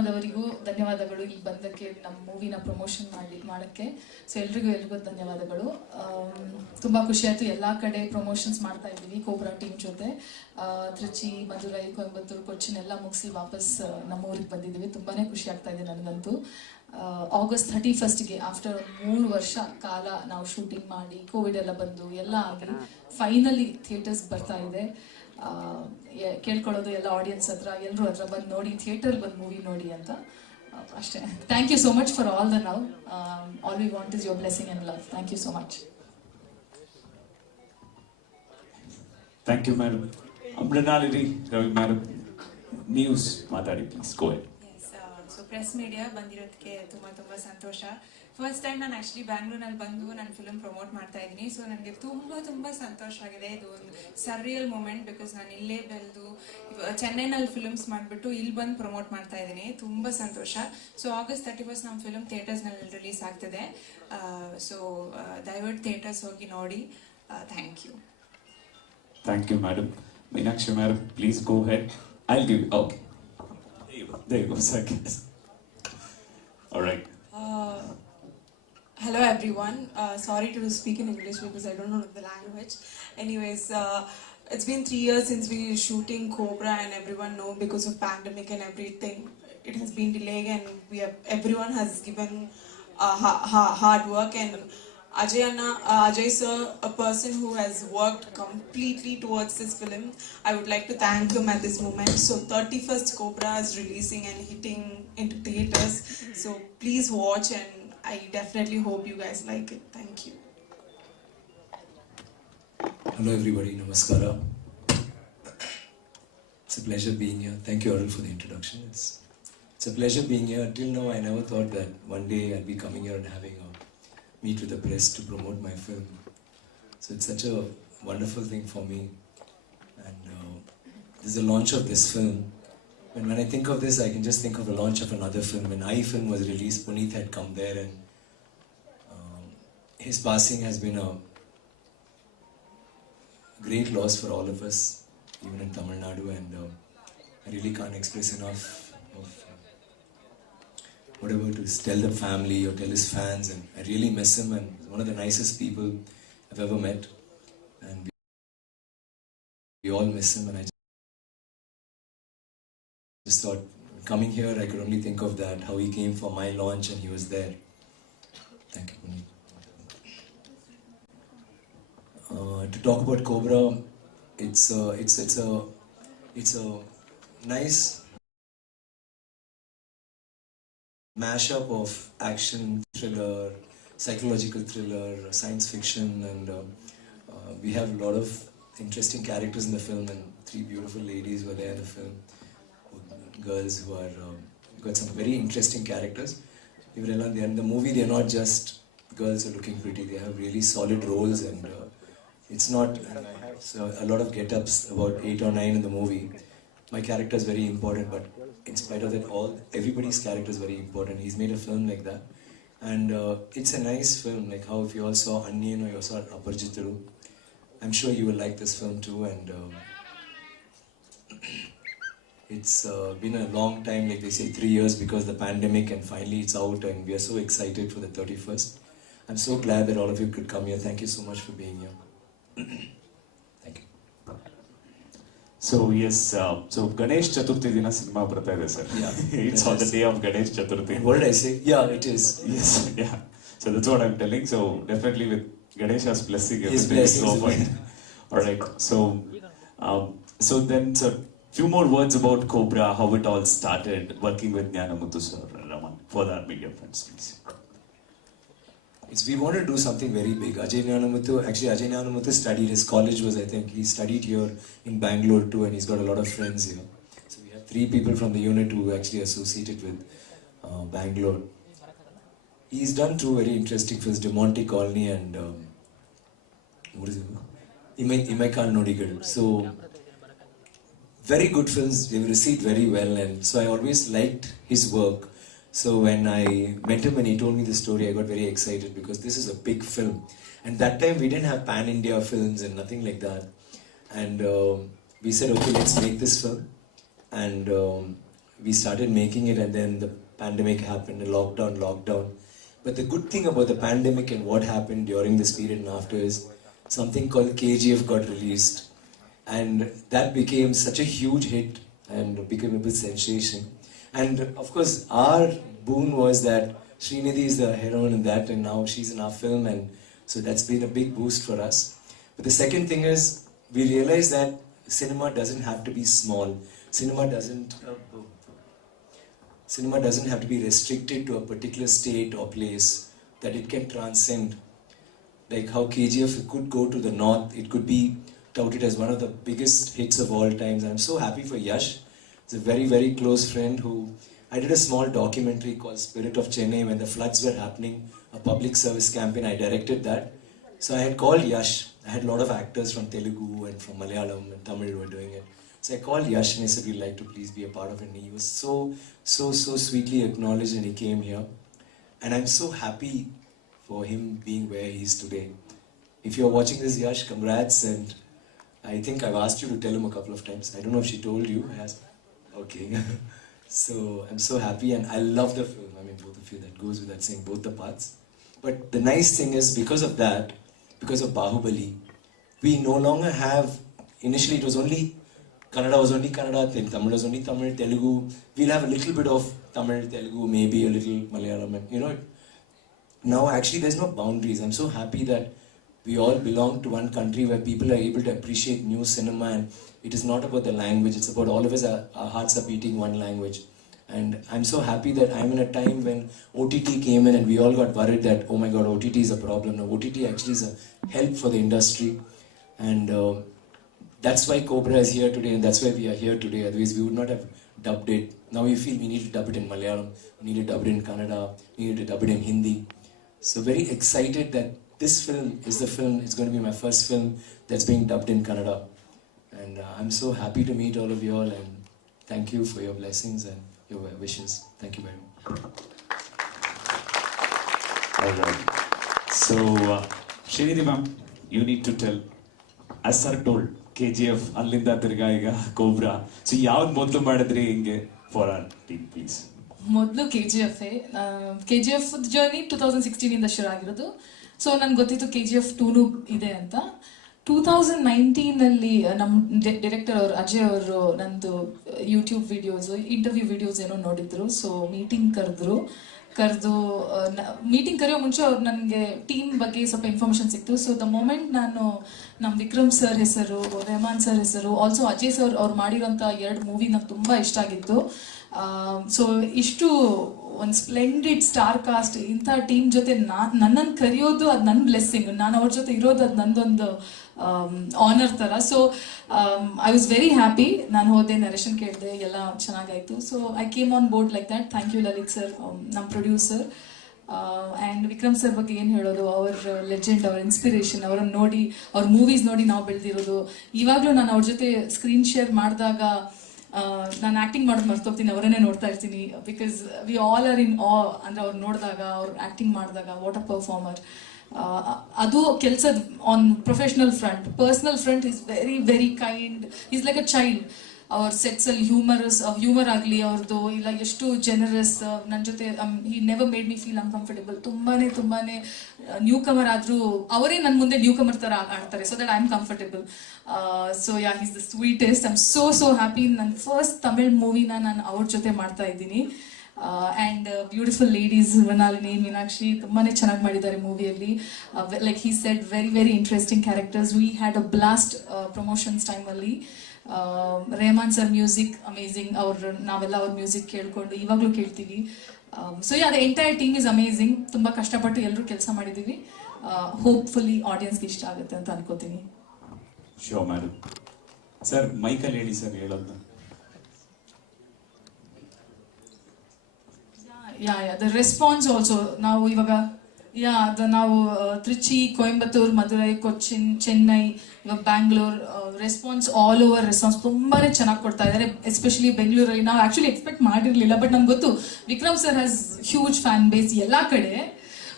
ಅವರಿಗೂ ಧನ್ಯವಾದಗಳು ಇಲ್ಲಿ ಬಂದಕ್ಕೆ, ನಮ್ಮ ಮೂವಿನ ಪ್ರಮೋಷನ್ ಮಾಡೋಕ್ಕೆ. ಸೊ ಎಲ್ರಿಗೂ ಧನ್ಯವಾದಗಳು. ತುಂಬ ಖುಷಿ ಆಯಿತು. ಎಲ್ಲ ಕಡೆ ಪ್ರಮೋಷನ್ಸ್ ಮಾಡ್ತಾ ಇದ್ದೀವಿ ಕೋಬ್ರಾ ಟೀಮ್ ಜೊತೆ. ತ್ರಿಚಿ, ಮಧುರೈ, ಕೊಯಂಬತ್ತೂರು, ಕೊಚ್ಚಿನ್ ಎಲ್ಲ ಮುಗಿಸಿ ವಾಪಸ್ ನಮ್ಮ ಊರಿಗೆ ಬಂದಿದ್ದೀವಿ. ತುಂಬಾ ಖುಷಿ ಆಗ್ತಾ ಇದೆ ನನಗಂತೂ. August 31st ಆಫ್ಟರ್ 3 ವರ್ಷ ಕಾಲ ನಾವು ಶೂಟಿಂಗ್ ಮಾಡಿ ಕೋವಿಡ್ ಎಲ್ಲ ಬಂದು ಎಲ್ಲ ಆಗಿ ಫೈನಲಿ ಥಿಯೇಟರ್ಸ್ ಬರ್ತಾ ಇದೆ. ಕೇಳ್ಕೊಳ್ಳೋದು ಎಲ್ಲ ಆಡಿಯನ್ಸ್ ಹತ್ರ, ಎಲ್ಲರೂ ಹತ್ರ ಬಂದು ನೋಡಿ, ಥಿಯೇಟರ್ ಬಂದು ಮೂವಿ ನೋಡಿ ಅಂತ ಅಷ್ಟೇ. Thank you so much for all the love. All we want is your blessing and love. Thank you so much. Thank you madam. Mrinalini Ravi madam, news ಮಾತಾಡಿ please. Go ahead. So press media ಬಂದಿರೋದಕ್ಕೆ ತುಂಬ ಸಂತೋಷ. First time ನಾನು actually ಬ್ಯಾಂಗ್ಳೂರ್ನಲ್ಲಿ ಬಂದು ನಾನು film promote ಮಾಡ್ತಾ ಇದ್ದೀನಿ. So ನನಗೆ ತುಂಬ ಸಂತೋಷ ಆಗಿದೆ. ಇದು ಒಂದು ಸರ್ರಿಯಲ್ ಮೂಮೆಂಟ್. ಬಿಕಾಸ್ ನಾನು ಇಲ್ಲೇ ಬೆಳೆದು ಚೆನ್ನೈನಲ್ಲಿ ಫಿಲ್ಮ್ಸ್ ಮಾಡಿಬಿಟ್ಟು ಇಲ್ಲಿ ಬಂದು ಪ್ರಮೋಟ್ ಮಾಡ್ತಾ ಇದ್ದೀನಿ. ತುಂಬ ಸಂತೋಷ. ಸೊ August 31st ನಮ್ಮ ಫಿಲ್ಮ್ ಥಿಯೇಟರ್ಸ್ನಲ್ಲಿ ರಿಲೀಸ್ ಆಗ್ತಿದೆ. ಸೊ ದಯವಿಟ್ಟು ಥಿಯೇಟರ್ಸ್ ಹೋಗಿ ನೋಡಿ. Thank you. Thank you, madam. Meenakshi, madam, please go ahead. I'll give you. Okay. There you go, seconds. All right. Hello, everyone. Sorry to speak in English because I don't know the language. Anyways, it's been 3 years since we were shooting Cobra, and everyone know because of pandemic and everything, it has been delayed, and everyone has given hard work. And Ajay sir, a person who has worked completely towards this film, I would like to thank him at this moment. So 31st Cobra is releasing and hitting into theaters. So please watch, and I definitely hope you guys like it. Thank you. Hello everybody, namaskara. It's a pleasure being here. Thank you Arul for the introduction. It's a pleasure being here. Till now I never thought that one day I'll be coming here and having a meet with the press to promote my film. So it's such a wonderful thing for me. And this is the launch of this film. And when I think of this, I can just think of the launch of another film. When I Film was released, Puneeth had come there, and his passing has been a great loss for all of us, even in Tamil Nadu, and I really can't express enough of whatever to tell the family or tell his fans. And I really miss him, and he's one of the nicest people I've ever met, and we all miss him. And I just thought, coming here, I could only think of that, how he came for my launch and he was there. Thank you, Puneeth. To talk about Cobra, it's a nice mashup of action, thriller, psychological thriller, science fiction, and we have a lot of interesting characters in the film, and 3 beautiful ladies were there in the film, girls who are got some very interesting characters. In the movie, they're not just girls who are looking pretty, they have really solid roles, and it's not, and I have a lot of get-ups, about 8 or 9 in the movie. My character is very important, but in spite of that, everybody's character is very important. He's made a film like that, and it's a nice film. Like how if you all saw Anniyan or you saw Aparjitaru, I'm sure you will like this film too. And it's been a long time, like they say 3 years because the pandemic, and finally it's out, and we are so excited for the 31st. I'm so glad that all of you could come here. Thank you so much for being here. Thank you. So yes, so Ganesh Chaturthi dina cinema barta ide sir. Yeah, it's on the day of Ganesh Chaturthi. What did I say? Yeah, it is. Yes, yeah. So that's what I'm telling. So definitely with Ganesha's blessing, His everything is so blessings. fine. All right. So then, sir, few more words about Cobra, how it all started, working with Jnanamuthu sir, Raman, for our media friends, please. We want to do something very big. Ajay Jnanamuthu studied, his college was, I think, he studied here in Bangalore too, and he's got a lot of friends here. So we have 3 people from the unit who actually associated with Bangalore. He's done 2 very interesting films, Demonte Colony and what is it? Imaikan Nodigal. So very good films, they were received very well, and so I always liked his work. So when I met him and he told me the story, I got very excited because this is a big film. And that time we didn't have pan-India films and nothing like that. And we said, okay, let's make this film. And we started making it, and then the pandemic happened, and lockdown. But the good thing about the pandemic and what happened during this period and after is something called KGF got released, and that became such a huge hit and became a big sensation. And of course, our boon was that Srinidhi is the heroine in that, and now she's in our film, and so that's been a big boost for us. But the second thing is, we realized that cinema doesn't have to be small. Cinema doesn't have to be restricted to a particular state or place, that it can transcend. Like how KGF could go to the north, it could be touted as one of the biggest hits of all times. I'm so happy for Yash. He's a very, very close friend who, I did a small documentary called Spirit of Chennai when the floods were happening, a public service campaign, I directed that. So I had called Yash. I had a lot of actors from Telugu and from Malayalam and Tamil who were doing it. So I called Yash and I said, we'd like to please be a part of it. And he was so sweetly acknowledged, and he came here. And I'm so happy for him being where he is today. If you're watching this, Yash, congrats. And I think I've asked you to tell him a couple of times. I don't know if she told you. Okay. So I'm so happy, and I love the film. I mean, both of you, that goes without saying, both the parts. But the nice thing is, because of that, because of Bahubali, we no longer have, initially it was only Kannada, then Tamil was only Tamil, Telugu. We'll have a little bit of Tamil, Telugu, maybe a little Malayalam. Now actually there's no boundaries. I'm so happy that we all belong to one country where people are able to appreciate new cinema, and it is not about the language, it's about all of us, our hearts are beating one language. And I'm so happy that I'm in a time when OTT came in and we all got worried that, oh my god, OTT is a problem. No, OTT actually is a help for the industry. And that's why Cobra is here today, and that's why we are here today. Otherwise, we would not have dubbed it. Now we feel we need to dub it in Malayalam, we need to dub it in Kannada, we need to dub it in Hindi. So very excited that this film is the film, it's going to be my first film that's being dubbed in Kannada. And I'm so happy to meet all of you all, and thank you for your blessings and your wishes. Thank you very much. All right. So, Srinidhi ma'am, you need to tell, as sir told, KGF, ಅಲ್ಲಿಂದ ತಿರ್ಗಾ ಈಗ Cobra. So, ಯಾವ್ದು ಮೊದಲು ಮಾಡಿದ್ರಿ ಹಿಂಗೆ for our team, please? ಮೊದಲು KGF journey 2016 ಇಂದ ಶುರು ಆಗಿರೋದು. ಸೊ ನನ್ಗೆ ಗೊತ್ತಿತ್ತು KGF 2 ಇದೆ ಅಂತ. 2019 ನಮ್ಮ ಡೈರೆಕ್ಟರ್ ಅವರು ಅಜಯ್ ಅವರು ನಂದು ಯೂಟ್ಯೂಬ್ ವಿಡಿಯೋಸ್, ಇಂಟರ್ವ್ಯೂ ವಿಡಿಯೋಸ್ ಏನೋ ನೋಡಿದ್ರು. ಸೊ ಮೀಟಿಂಗ್ ಕರೆದು ಮೀಟಿಂಗ್ ಕರೆಯೋ ಮುಂಚೆ ಅವ್ರು ನನಗೆ ಟೀಮ್ ಬಗ್ಗೆ ಸ್ವಲ್ಪ ಇನ್ಫಾರ್ಮೇಶನ್ ಸಿಕ್ತು. ಸೊ ದ ಮೊಮೆಂಟ್ ನಾನು ನಮ್ಮ ವಿಕ್ರಮ್ ಸರ್ ಹೆಸರು, ರೆಹಮಾನ್ ಸರ್ ಹೆಸರು, ಆಲ್ಸೋ ಅಜಯ್ ಸರ್ ಅವ್ರು ಮಾಡಿರೋಂಥ 2 ಮೂವಿ ನಂಗೆ ತುಂಬ ಇಷ್ಟ ಆಗಿತ್ತು. ಸೊ ಇಷ್ಟು ಒಂದು ಸ್ಪ್ಲೆಂಡಿಡ್ ಸ್ಟಾರ್ ಕಾಸ್ಟ್ ಇಂಥ ಟೀಮ್ ಜೊತೆ ನನ್ನನ್ನು ಕರೆಯೋದು ಅದು ನನ್ನ ಬ್ಲೆಸ್ಸಿಂಗ್. ನಾನು ಅವ್ರ ಜೊತೆ ಇರೋದು ಅದು ನಂದೊಂದು ಆನರ್ ಥರ. So I was very happy. ನಾನು ಹೋದೆ, ನರೇಶನ್ ಕೇಳಿದೆ, ಎಲ್ಲ ಚೆನ್ನಾಗಾಯಿತು. So I came on board like that. Thank you Lalit sir, ನಮ್ಮ ಪ್ರೊಡ್ಯೂಸರ್. ಆ್ಯಂಡ್ ವಿಕ್ರಮ್ ಸರ್ ಬಗ್ಗೆ ಏನು ಹೇಳೋದು, ಅವ್ರ ಲೆಜೆಂಡ್, ಅವ್ರ ಇನ್ಸ್ಪಿರೇಷನ್, ಅವರನ್ನು ನೋಡಿ, ಅವ್ರ ಮೂವೀಸ್ ನೋಡಿ ನಾವು ಬೆಳೆದಿರೋದು. ಇವಾಗಲೂ ನಾನು ಅವ್ರ ಜೊತೆ ಸ್ಕ್ರೀನ್ ಶೇರ್ ಮಾಡಿದಾಗ ನಾನು ಆ್ಯಕ್ಟಿಂಗ್ ಮಾಡೋದು ಮರ್ತೋಗ್ತೀನಿ, ಅವರನ್ನೇ ನೋಡ್ತಾ ಇರ್ತೀನಿ. ಬಿಕಾಸ್ ವಿ ಆಲ್ ಆರ್ ಇನ್ ಅಂದರೆ ಅವ್ರು ನೋಡಿದಾಗ, ಅವ್ರು ಆ್ಯಕ್ಟಿಂಗ್ ಮಾಡಿದಾಗ, ವಾಟ್ ಅ ಪರ್ಫಾರ್ಮರ್. ಅದು ಕೆಲಸದ on professional front. Personal front is very very kind, is like a child. ಅವ್ರ ಸೆಟ್ಸಲ್ಲಿ ಹ್ಯೂಮರ್ ಆಗಲಿ ಅವ್ರದ್ದು, ಇಲ್ಲ ಎಷ್ಟು ಜನರಸ್ ನನ್ನ ಜೊತೆ. He never made me feel uncomfortable. ತುಂಬಾ ನ್ಯೂ ಕಮರ್ ಆದರೂ ಅವರೇ ನನ್ನ ಮುಂದೆ ನ್ಯೂ ಕಮರ್ ಥರ ಆಡ್ತಾರೆ, so that I am comfortable. So yeah, is the sweetest. I am so happy. ನನ್ನ ಫಸ್ಟ್ ತಮಿಳ್ ಮೂವಿನ ನಾನು ಅವ್ರ ಜೊತೆ ಮಾಡ್ತಾ ಇದ್ದೀನಿ. And beautiful ladies, Mrinalini, Meenakshi ತುಂಬಾ ಚೆನ್ನಾಗಿ ಮಾಡಿದ್ದಾರೆ ಮೂವಿಯಲ್ಲಿ. Like he said, very very interesting characters. We had a blast promotions ಟೈಮಲ್ಲಿ. Rahman sir music amazing. ನಾವೆಲ್ಲ ಅವ್ರ ಮ್ಯೂಸಿಕ್ ಕೇಳ್ಕೊಂಡು ಇವಾಗಲೂ ಕೇಳ್ತೀವಿ. So yeah, the entire team is amazing. ತುಂಬ ಕಷ್ಟಪಟ್ಟು ಎಲ್ಲರೂ ಕೆಲಸ ಮಾಡಿದ್ದೀವಿ. ಹೋಪ್ಫುಲಿ ಆಡಿಯನ್ಸ್ಗೆ ಇಷ್ಟ ಆಗುತ್ತೆ ಅಂತ ಅನ್ಕೋತೀನಿ. Show madam. ಸರ್ ಮೈಕಲ್ಲಿ ಹೇಳಿ ಸರ್ ಹೇಳೋದು. ಯಾ, ದ ರೆಸ್ಪಾನ್ಸ್ ಆಲ್ಸೋ. ನಾವು ಇವಾಗ ನಾವು ತ್ರಿಚಿ, ಕೊಯಂಬತ್ತೂರ್, ಮಧುರೈ, ಕೊಚ್ಚಿನ್, ಚೆನ್ನೈ, ಇವಾಗ Bangalore, response all over response ತುಂಬಾ ಚೆನ್ನಾಗಿ ಕೊಡ್ತಾ ಇದ್ದಾರೆ. ಎಸ್ಪೆಷಲಿ ಬೆಂಗಳೂರಲ್ಲಿ ನಾವು ಆ್ಯಕ್ಚುಲಿ ಎಕ್ಸ್ಪೆಕ್ಟ್ ಮಾಡಿರಲಿಲ್ಲ, ಬಟ್ ನಮ್ಗೆ ಗೊತ್ತು Vikram sir has huge fan base ಎಲ್ಲ ಕಡೆ.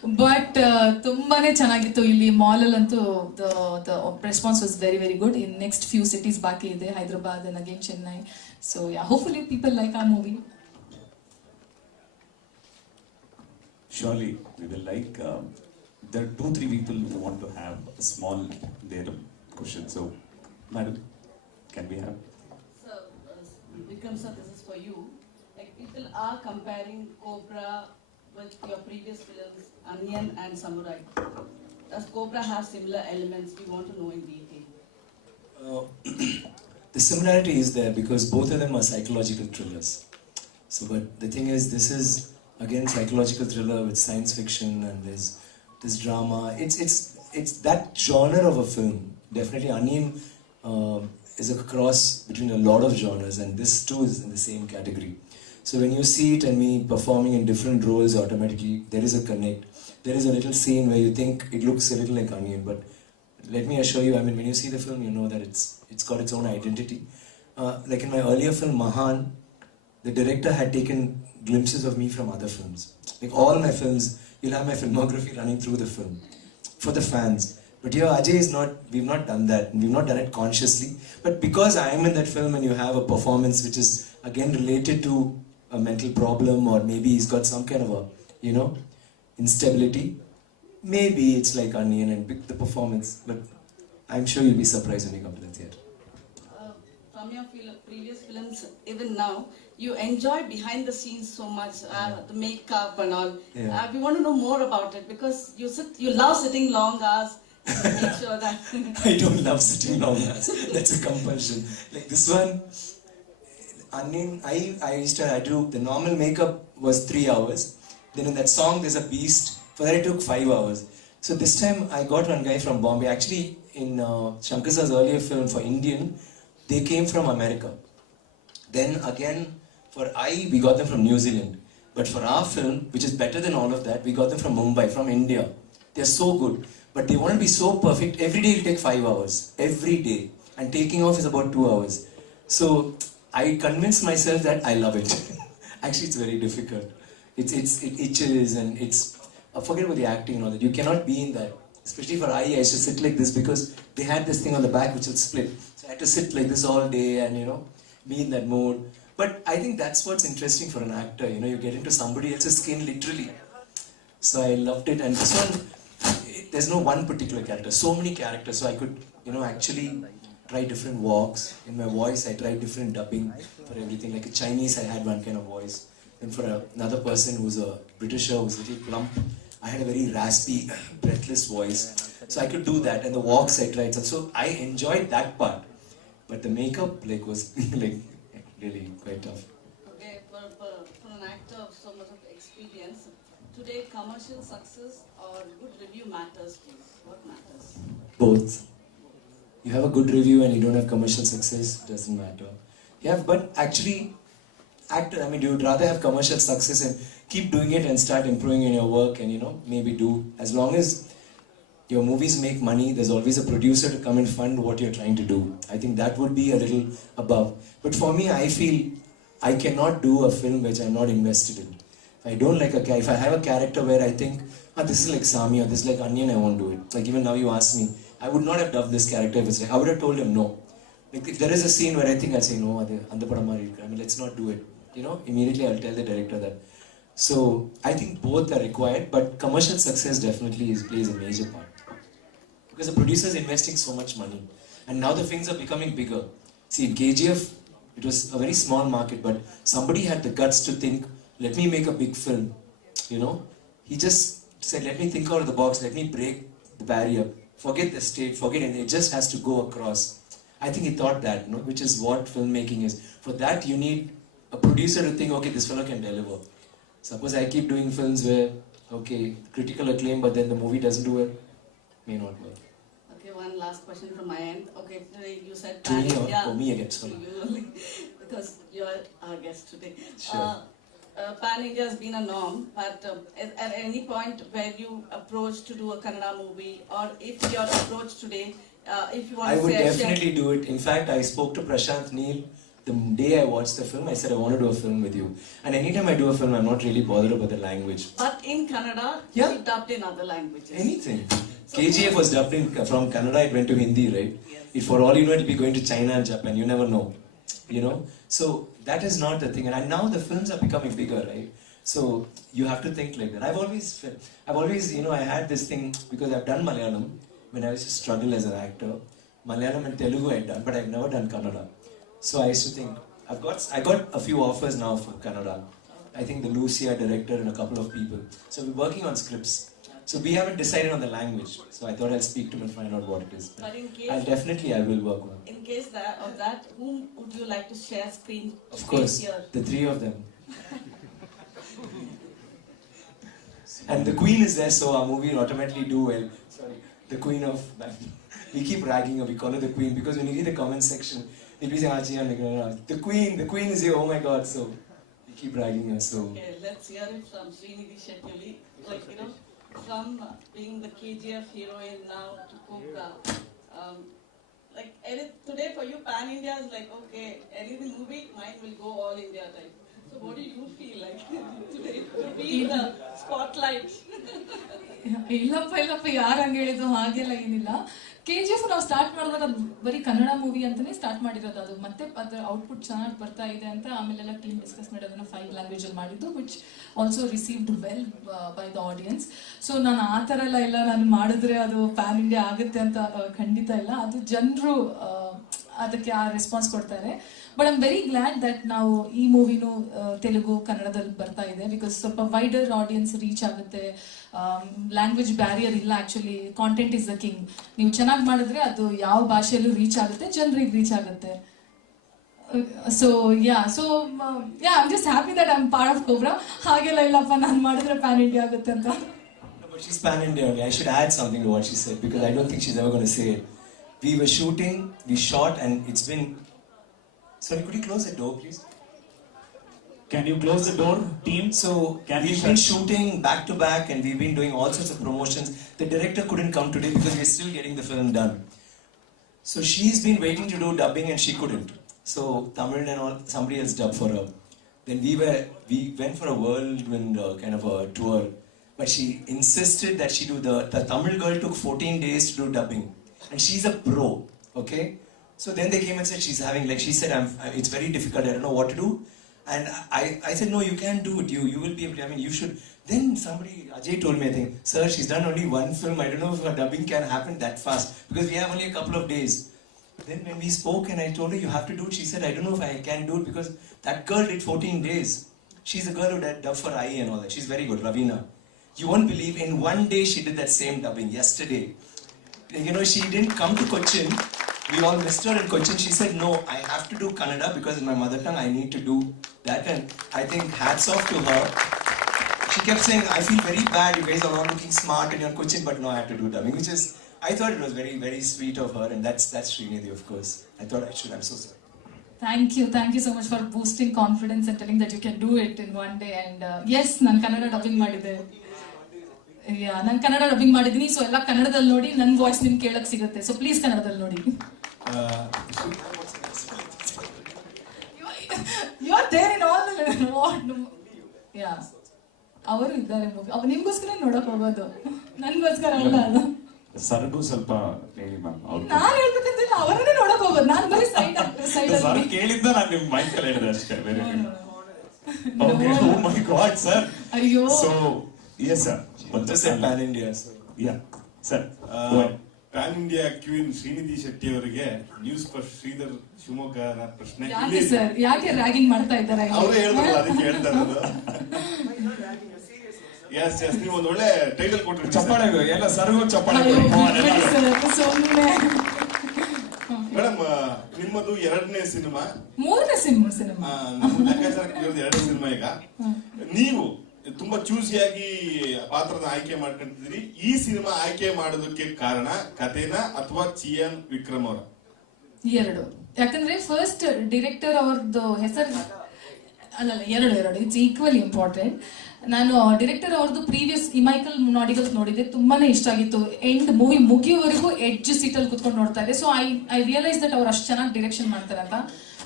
ಬಟ್ ತುಂಬಾನೇ ಚೆನ್ನಾಗಿತ್ತು ಇಲ್ಲಿ ಮಾಲಲ್ಲಂತೂ the response was very very good. In next few cities ಬಾಕಿ ಇದೆ, Hyderabad and again Chennai. So yeah, hopefully people like R movie. Surely we will like. There are 2-3 people who want to have a small their question. So, madam, can we have? So, Vikram sir, this is for you. Like people are comparing Cobra with your previous films, Onion and Samurai. Does Cobra have similar elements? We want to know in detail. The similarity is there because both of them are psychological thrillers. So, but the thing is, this is again psychological thriller with science fiction and there's this drama. It's that genre of a film. Definitely, Onion is a cross between a lot of genres, and this too is in the same category. So when you see it and me performing in different roles, automatically there is a connect. There is a little scene where you think it looks a little like Onion, but let me assure you, I mean, when you see the film, you know that it's got its own identity. Like in my earlier film, Mahan, the director had taken glimpses of me from other films. Like all my films, you'll have my filmography running through the film for the fans. But here, Ajay is not, we've not done that. We've not done it consciously. But because I am in that film and you have a performance which is again related to a mental problem, or maybe he's got some kind of a, you know, instability, maybe it's like Onion and the performance. But I'm sure you'll be surprised when you come to the theatre. From your previous films, even now, you enjoy behind the scenes so much, the makeup and all. Yeah. We want to know more about it because you love sitting long hours and make sure that. I don't love sitting long hours. That's a compulsion. Like this one, Onion, I used to do the normal makeup was 3 hours. Then in that song there's a beast. For that it took 5 hours. So this time I got one guy from Bombay. Actually, in Shankar Sir's earlier film for Indian, they came from America. Then again, for we got them from New Zealand. But for our film, which is better than all of that, we got them from Mumbai, from India. They're so good. But they want to be so perfect. Every day will take 5 hours. Every day. And taking off is about 2 hours. So I convinced myself that I love it. Actually, it's very difficult. It itches and it's... forget about the acting and all that. You cannot be in that. Especially for I used to sit like this because they had this thing on the back which would split. So I had to sit like this all day and, you know, be in that mode. But I think that's what's interesting for an actor. You know, you get into somebody else's skin literally. So I loved it. And this one, there's no one particular character. So many characters. So I could, you know, actually try different walks. In my voice, I tried different dubbing for everything. Like a Chinese, I had one kind of voice. Then for another person who's a Britisher, who's a little plump, I had a very raspy, breathless voice. So I could do that. And the walks I tried. So I enjoyed that part. But the makeup like was like really quite tough. Okay, for an actor of so much of experience, today commercial success or good review matters to you? What matters? Both. You have a good review and you don't have commercial success, doesn't matter. Yeah, but actually, actor, I mean, you would rather have commercial success and keep doing it and start improving in your work and, you know, maybe do. As long as your movies make money, there's always a producer to come and fund what you're trying to do. I think that would be a little above. But for me, I feel I cannot do a film which I'm not invested in. If I don't like if I have a character where I think, this is like Sami or this is like Onion, I won't do it. Like even now you ask me, I would not have dubbed this character if it's like, I would have told him no. Like if there is a scene where I think I'll say no, I mean, let's not do it. You know, immediately I'll tell the director that. So I think both are required, but commercial success definitely plays a major part. Because the producer is investing so much money. And now the things are becoming bigger. See, in KGF, it was a very small market, but somebody had the guts to think, let me make a big film. You know, he just said, let me think out of the box, let me break the barrier. Forget the state, forget it. It just has to go across. I think he thought that, you know, which is what filmmaking is. For that, you need a producer to think, okay, this fellow can deliver. Suppose I keep doing films where, okay, critical acclaim, but then the movie doesn't do it, may not work. Okay, one last question from my end. Okay, today you said To me or for me again, sorry. Because you're our guest today. Sure. Pan India has been a norm, but at any point where you approach to do a Kannada movie, or if you're approached today, if you want I to would say definitely do it. In fact, I spoke to Prashant Neel the day I watched the film, I said I want to do a film with you. And anytime I do a film, I'm not really bothered about the language. But in Kannada, Yeah. you dubbed in other languages. Anything. KGF was dubbed in, from Kannada, it went to Hindi, right? Yes. If for all you know, it'll be going to China and Japan. You never know. You know? So that is not the thing. And now the films are becoming bigger, right? So you have to think like that. I've always, you know, I had this thing because I've done Malayalam when I was to struggle as an actor. Malayalam and Telugu I've done, but I've never done Kannada. So I used to think, I got a few offers now for Kannada. I think the Lucia director and a couple of people. So we're working on scripts. So we haven't decided on the language. So I thought I'll speak to him and find out what it is. But in case, I will work on it. in case of that, whom would you like to share screen Of space course, here? the three of them. And the Queen is there, so our movie will automatically do well. Sorry, the Queen of... We keep ragging her, we call her the Queen, because when you read the comment section, they'll be saying, the Queen is here, oh my God, so we keep ragging her, so... Okay, let's hear it from Srinidhi Shetty. Like, you know, from being the KGF heroine now to Cobra. Like, today for you, Pan India is like, okay, anything movie, mine will go all India type. So what do you feel like today to be in the spotlight? ಇಲ್ಲಪ್ಪ ಯಾರು ಹಂಗೆ ಹೇಳಿದ್ದು ಹಾಗೆಲ್ಲ ಏನಿಲ್ಲ. KGF ನಾವು start ಮಾಡಿದಾಗ ಅದು ಬರೀ ಕನ್ನಡ ಮೂವಿ ಅಂತಾನೆ ಸ್ಟಾರ್ಟ್ ಮಾಡಿರೋದು. ಅದು ಮತ್ತೆ ಅದರ ಔಟ್ಪುಟ್ ಚೆನ್ನಾಗಿ ಬರ್ತಾ ಇದೆ ಅಂತ ಆಮೇಲೆಲ್ಲ ಟೀಮ್ ಡಿಸ್ಕಸ್ ಮಾಡಿ ಅದನ್ನ 5 ಲ್ಯಾಂಗ್ವೇಜ್ ಅಲ್ಲಿ ಮಾಡಿದ್ದು, which also received well by the audience. So ನಾನು ಆ ಥರ ಎಲ್ಲ ನಾನು ಮಾಡಿದ್ರೆ ಅದು ಪ್ಯಾನ್ ಇಂಡಿಯಾ ಆಗುತ್ತೆ ಅಂತ ಖಂಡಿತ ಇಲ್ಲ. ಅದು ಜನರು ಅದಕ್ಕೆ ಆ ರೆಸ್ಪಾನ್ಸ್ ಕೊಡ್ತಾರೆ. But I'm very glad that ನಾವು ಈ ಮೂವಿನೂ ತೆಲುಗು ಕನ್ನಡದಲ್ಲಿ ಬರ್ತಾ ಇದೆ, ಬಿಕಾಸ್ ಸ್ವಲ್ಪ ವೈಡರ್ ಆಡಿಯನ್ಸ್ ರೀಚ್ ಆಗುತ್ತೆ. ಲ್ಯಾಂಗ್ವೇಜ್ ಬ್ಯಾರಿಯರ್ ಇಲ್ಲ, actually content is the king. ನೀವು ಚೆನ್ನಾಗಿ ಮಾಡಿದ್ರೆ ಅದು ಯಾವ ಭಾಷೆಯಲ್ಲೂ ರೀಚ್ ಆಗುತ್ತೆ, ಜನರಿಗೆ ರೀಚ್ ಆಗುತ್ತೆ. So I'm just happy that I'm part of cobra. ಹಾಗೆಲ್ಲ ಇಲ್ಲಪ್ಪ ನಾನು ಮಾಡಿದ್ರೆ ಪ್ಯಾನ್ ಇಂಡಿಯಾ ಆಗುತ್ತೆ ಅಂತ. But she's Pan India only. I should add something to what she said, because I don't think she's ever going to say it. We were shooting, we shot, and it's been... Sorry, could you close the door, please? Can you close the door, team? So, Can we've been shooting back to back, and we've been doing all sorts of promotions. The director couldn't come today because we're still getting the film done. So she's been waiting to do dubbing and she couldn't. So Tamil and all, somebody else dubbed for her. Then we went for a whirlwind kind of a tour, but she insisted that she do the Tamil girl took 14 days to do dubbing, and she's a pro. Okay. So then they came and said she's having, like she said, it's very difficult, I don't know what to do. And I said, no, you can do it, you will be able to, I mean, you should. Then somebody, Ajay told me, I think, sir, she's done only one film, I don't know if her dubbing can happen that fast, because we have only a couple of days. Then when we spoke and I told her, you have to do it, she said, I don't know if I can do it, because that girl did 14 days. She's a girl who did dub for I and all that, she's very good, Ravina. You won't believe, in one day she did that same dubbing, yesterday. You know, she didn't come to Cochin. We all missed her in Cochin. She said, no, I have to do Kannada because in my mother tongue I need to do that. And I think hats off to her. She kept saying, I feel very bad, you guys are all looking smart in your Cochin, but no, I have to do dubbing, which is, I thought it was very, very sweet of her. And that's Srinidhi, of course. I thought I should, I'm so sorry. Thank you so much for boosting confidence and telling that you can do it in one day. And yes, ನಾನು Kannada dubbing ಮಾಡಿದ್ದೆ. ನಾನು Kannada dubbing ಮಾಡಿದ್ದೀನಿ. So ಎಲ್ಲ ಕನ್ನಡದಲ್ಲಿ ನೋಡಿ ನನ್ನ voice ನಿಮ್ಗೆ ಕೇಳಕ್ ಸಿಗುತ್ತೆ. ಸೊ ಪ್ಲೀಸ್ ಕನ್ನಡದಲ್ಲಿ ನೋಡಿ. You are there in all the yeah. ಅವರು ಇದ್ದಾರೆ ಮೂವಿ. ಅವ್ರು ನಿಮ್ಗೋಸ್ಕರ ನೋಡಕ್ ಹೋಗೋದು, ನನ್ಗೋಸ್ಕರ ಅಲ್ಲ. ಅದು ಸರ್ಗೂ ಸ್ವಲ್ಪ ಹೇಳಿ ಮ್ಯಾಮ್. ನಾನು ಹೇಳ್ಬೇಕಂತಿಲ್ಲ, ಅವರನ್ನೇ ನೋಡಕ್ ಹೋಗೋದು. ನಾನು ಬರೀ ಸೈಡ್ ಸರ್ ಕೇಳಿದ್ದ ನಾನು ನಿಮ್ ಮೈಕ್ ಅಲ್ಲಿ ಹೇಳಿದೆ ಅಷ್ಟೇ. Very good. ಓಕೆ. ಓ ಮೈ ಗಾಡ್ ಸರ್. ಅಯ್ಯೋ. So yes sir. Just said Pan India. So. Yeah. Sir. PAN India queen Srinidhi Shetty ಅವರಿಗೆ ನ್ಯೂಸ್ ಫಸ್ಟ್ ಶ್ರೀಧರ್ ಶಿವಮೊಗ್ಗನ ಪ್ರಶ್ನೆ. ಯಾಕೆ ಸರ್, ಯಾಕೆ ರ್ಯಾಗಿಂಗ್ ಮಾಡ್ತಾ ಇದ್ದಾರೆ? ಅವರೇ ಹೇಳಿದ್ರಲ್ಲ, ಅದಕ್ಕೆ ಹೇಳ್ತಾ ಇರೋದು. ಎಸ್ ನೀವು ಒಂದು ಒಳ್ಳೆ ಟೈಟಲ್ ಕೊಟ್ರಿ. ಚಪ್ಪಾಳೆ ಎಲ್ಲ ಸರ್ಗೂ ಚಪ್ಪಾಳೆ. ಮೇಡಮ್, ನಿಮ್ಮದು 2ನೇ ಸಿನಿಮಾ, 3ನೇ ಸಿನಿಮಾ. ನಮ್ಮ ಲೆಕ್ಕಾಚಾರ 2 ಸಿನಿಮಾ. ಈಗ ನೀವು ತುಂಬಾ ಚೂಸಿಯಾಗಿ ಪಾತ್ರದ ಆಯ್ಕೆ ಮಾಡ್ಕೊಂಡಿದ್ದೀರಿ. ಈ ಸಿನಿಮಾ ಆಯ್ಕೆ ಮಾಡೋದಕ್ಕೆ ಕಾರಣ ಕಥೆನ ಅಥವಾ ಚಿಯಾನ್ ವಿಕ್ರಮ್ ಅವರ? 2. ಯಾಕಂದ್ರೆ ಫಸ್ಟ್ ಡೈರೆಕ್ಟರ್ ಅವ್ರದ್ದು ಹೆಸರು ಅಲ್ಲಲ್ಲ, 2 ಇಟ್ಸ್ ಈಕ್ವಲಿ ಇಂಪಾರ್ಟೆಂಟ್. ನಾನು ಡೈರೆಕ್ಟರ್ ಅವ್ರದ್ದು ಪ್ರೀವಿಯಸ್ ಇಮೈಕಲ್ ನಾಡಿಗಲ್ಸ್ ನೋಡಿದ್ದೆ, ತುಂಬಾನೇ ಇಷ್ಟ ಆಗಿತ್ತು. ಎಂಡ್ ಮೂವಿ ಮುಗಿಯುವವರೆಗೂ ಎಡ್ಜ್ ಸೀಟಲ್ಲಿ ಕುತ್ಕೊಂಡು ನೋಡ್ತಾ ಇದ್ದೆ. ಸೊ ಐ ರಿಯಲೈಸ್ ದಟ್ ಅವ್ರು ಅಷ್ಟು ಚೆನ್ನಾಗಿ ಡೈರೆಕ್ಷನ್ ಮಾಡ್ತಾರೆ ಅಂತ.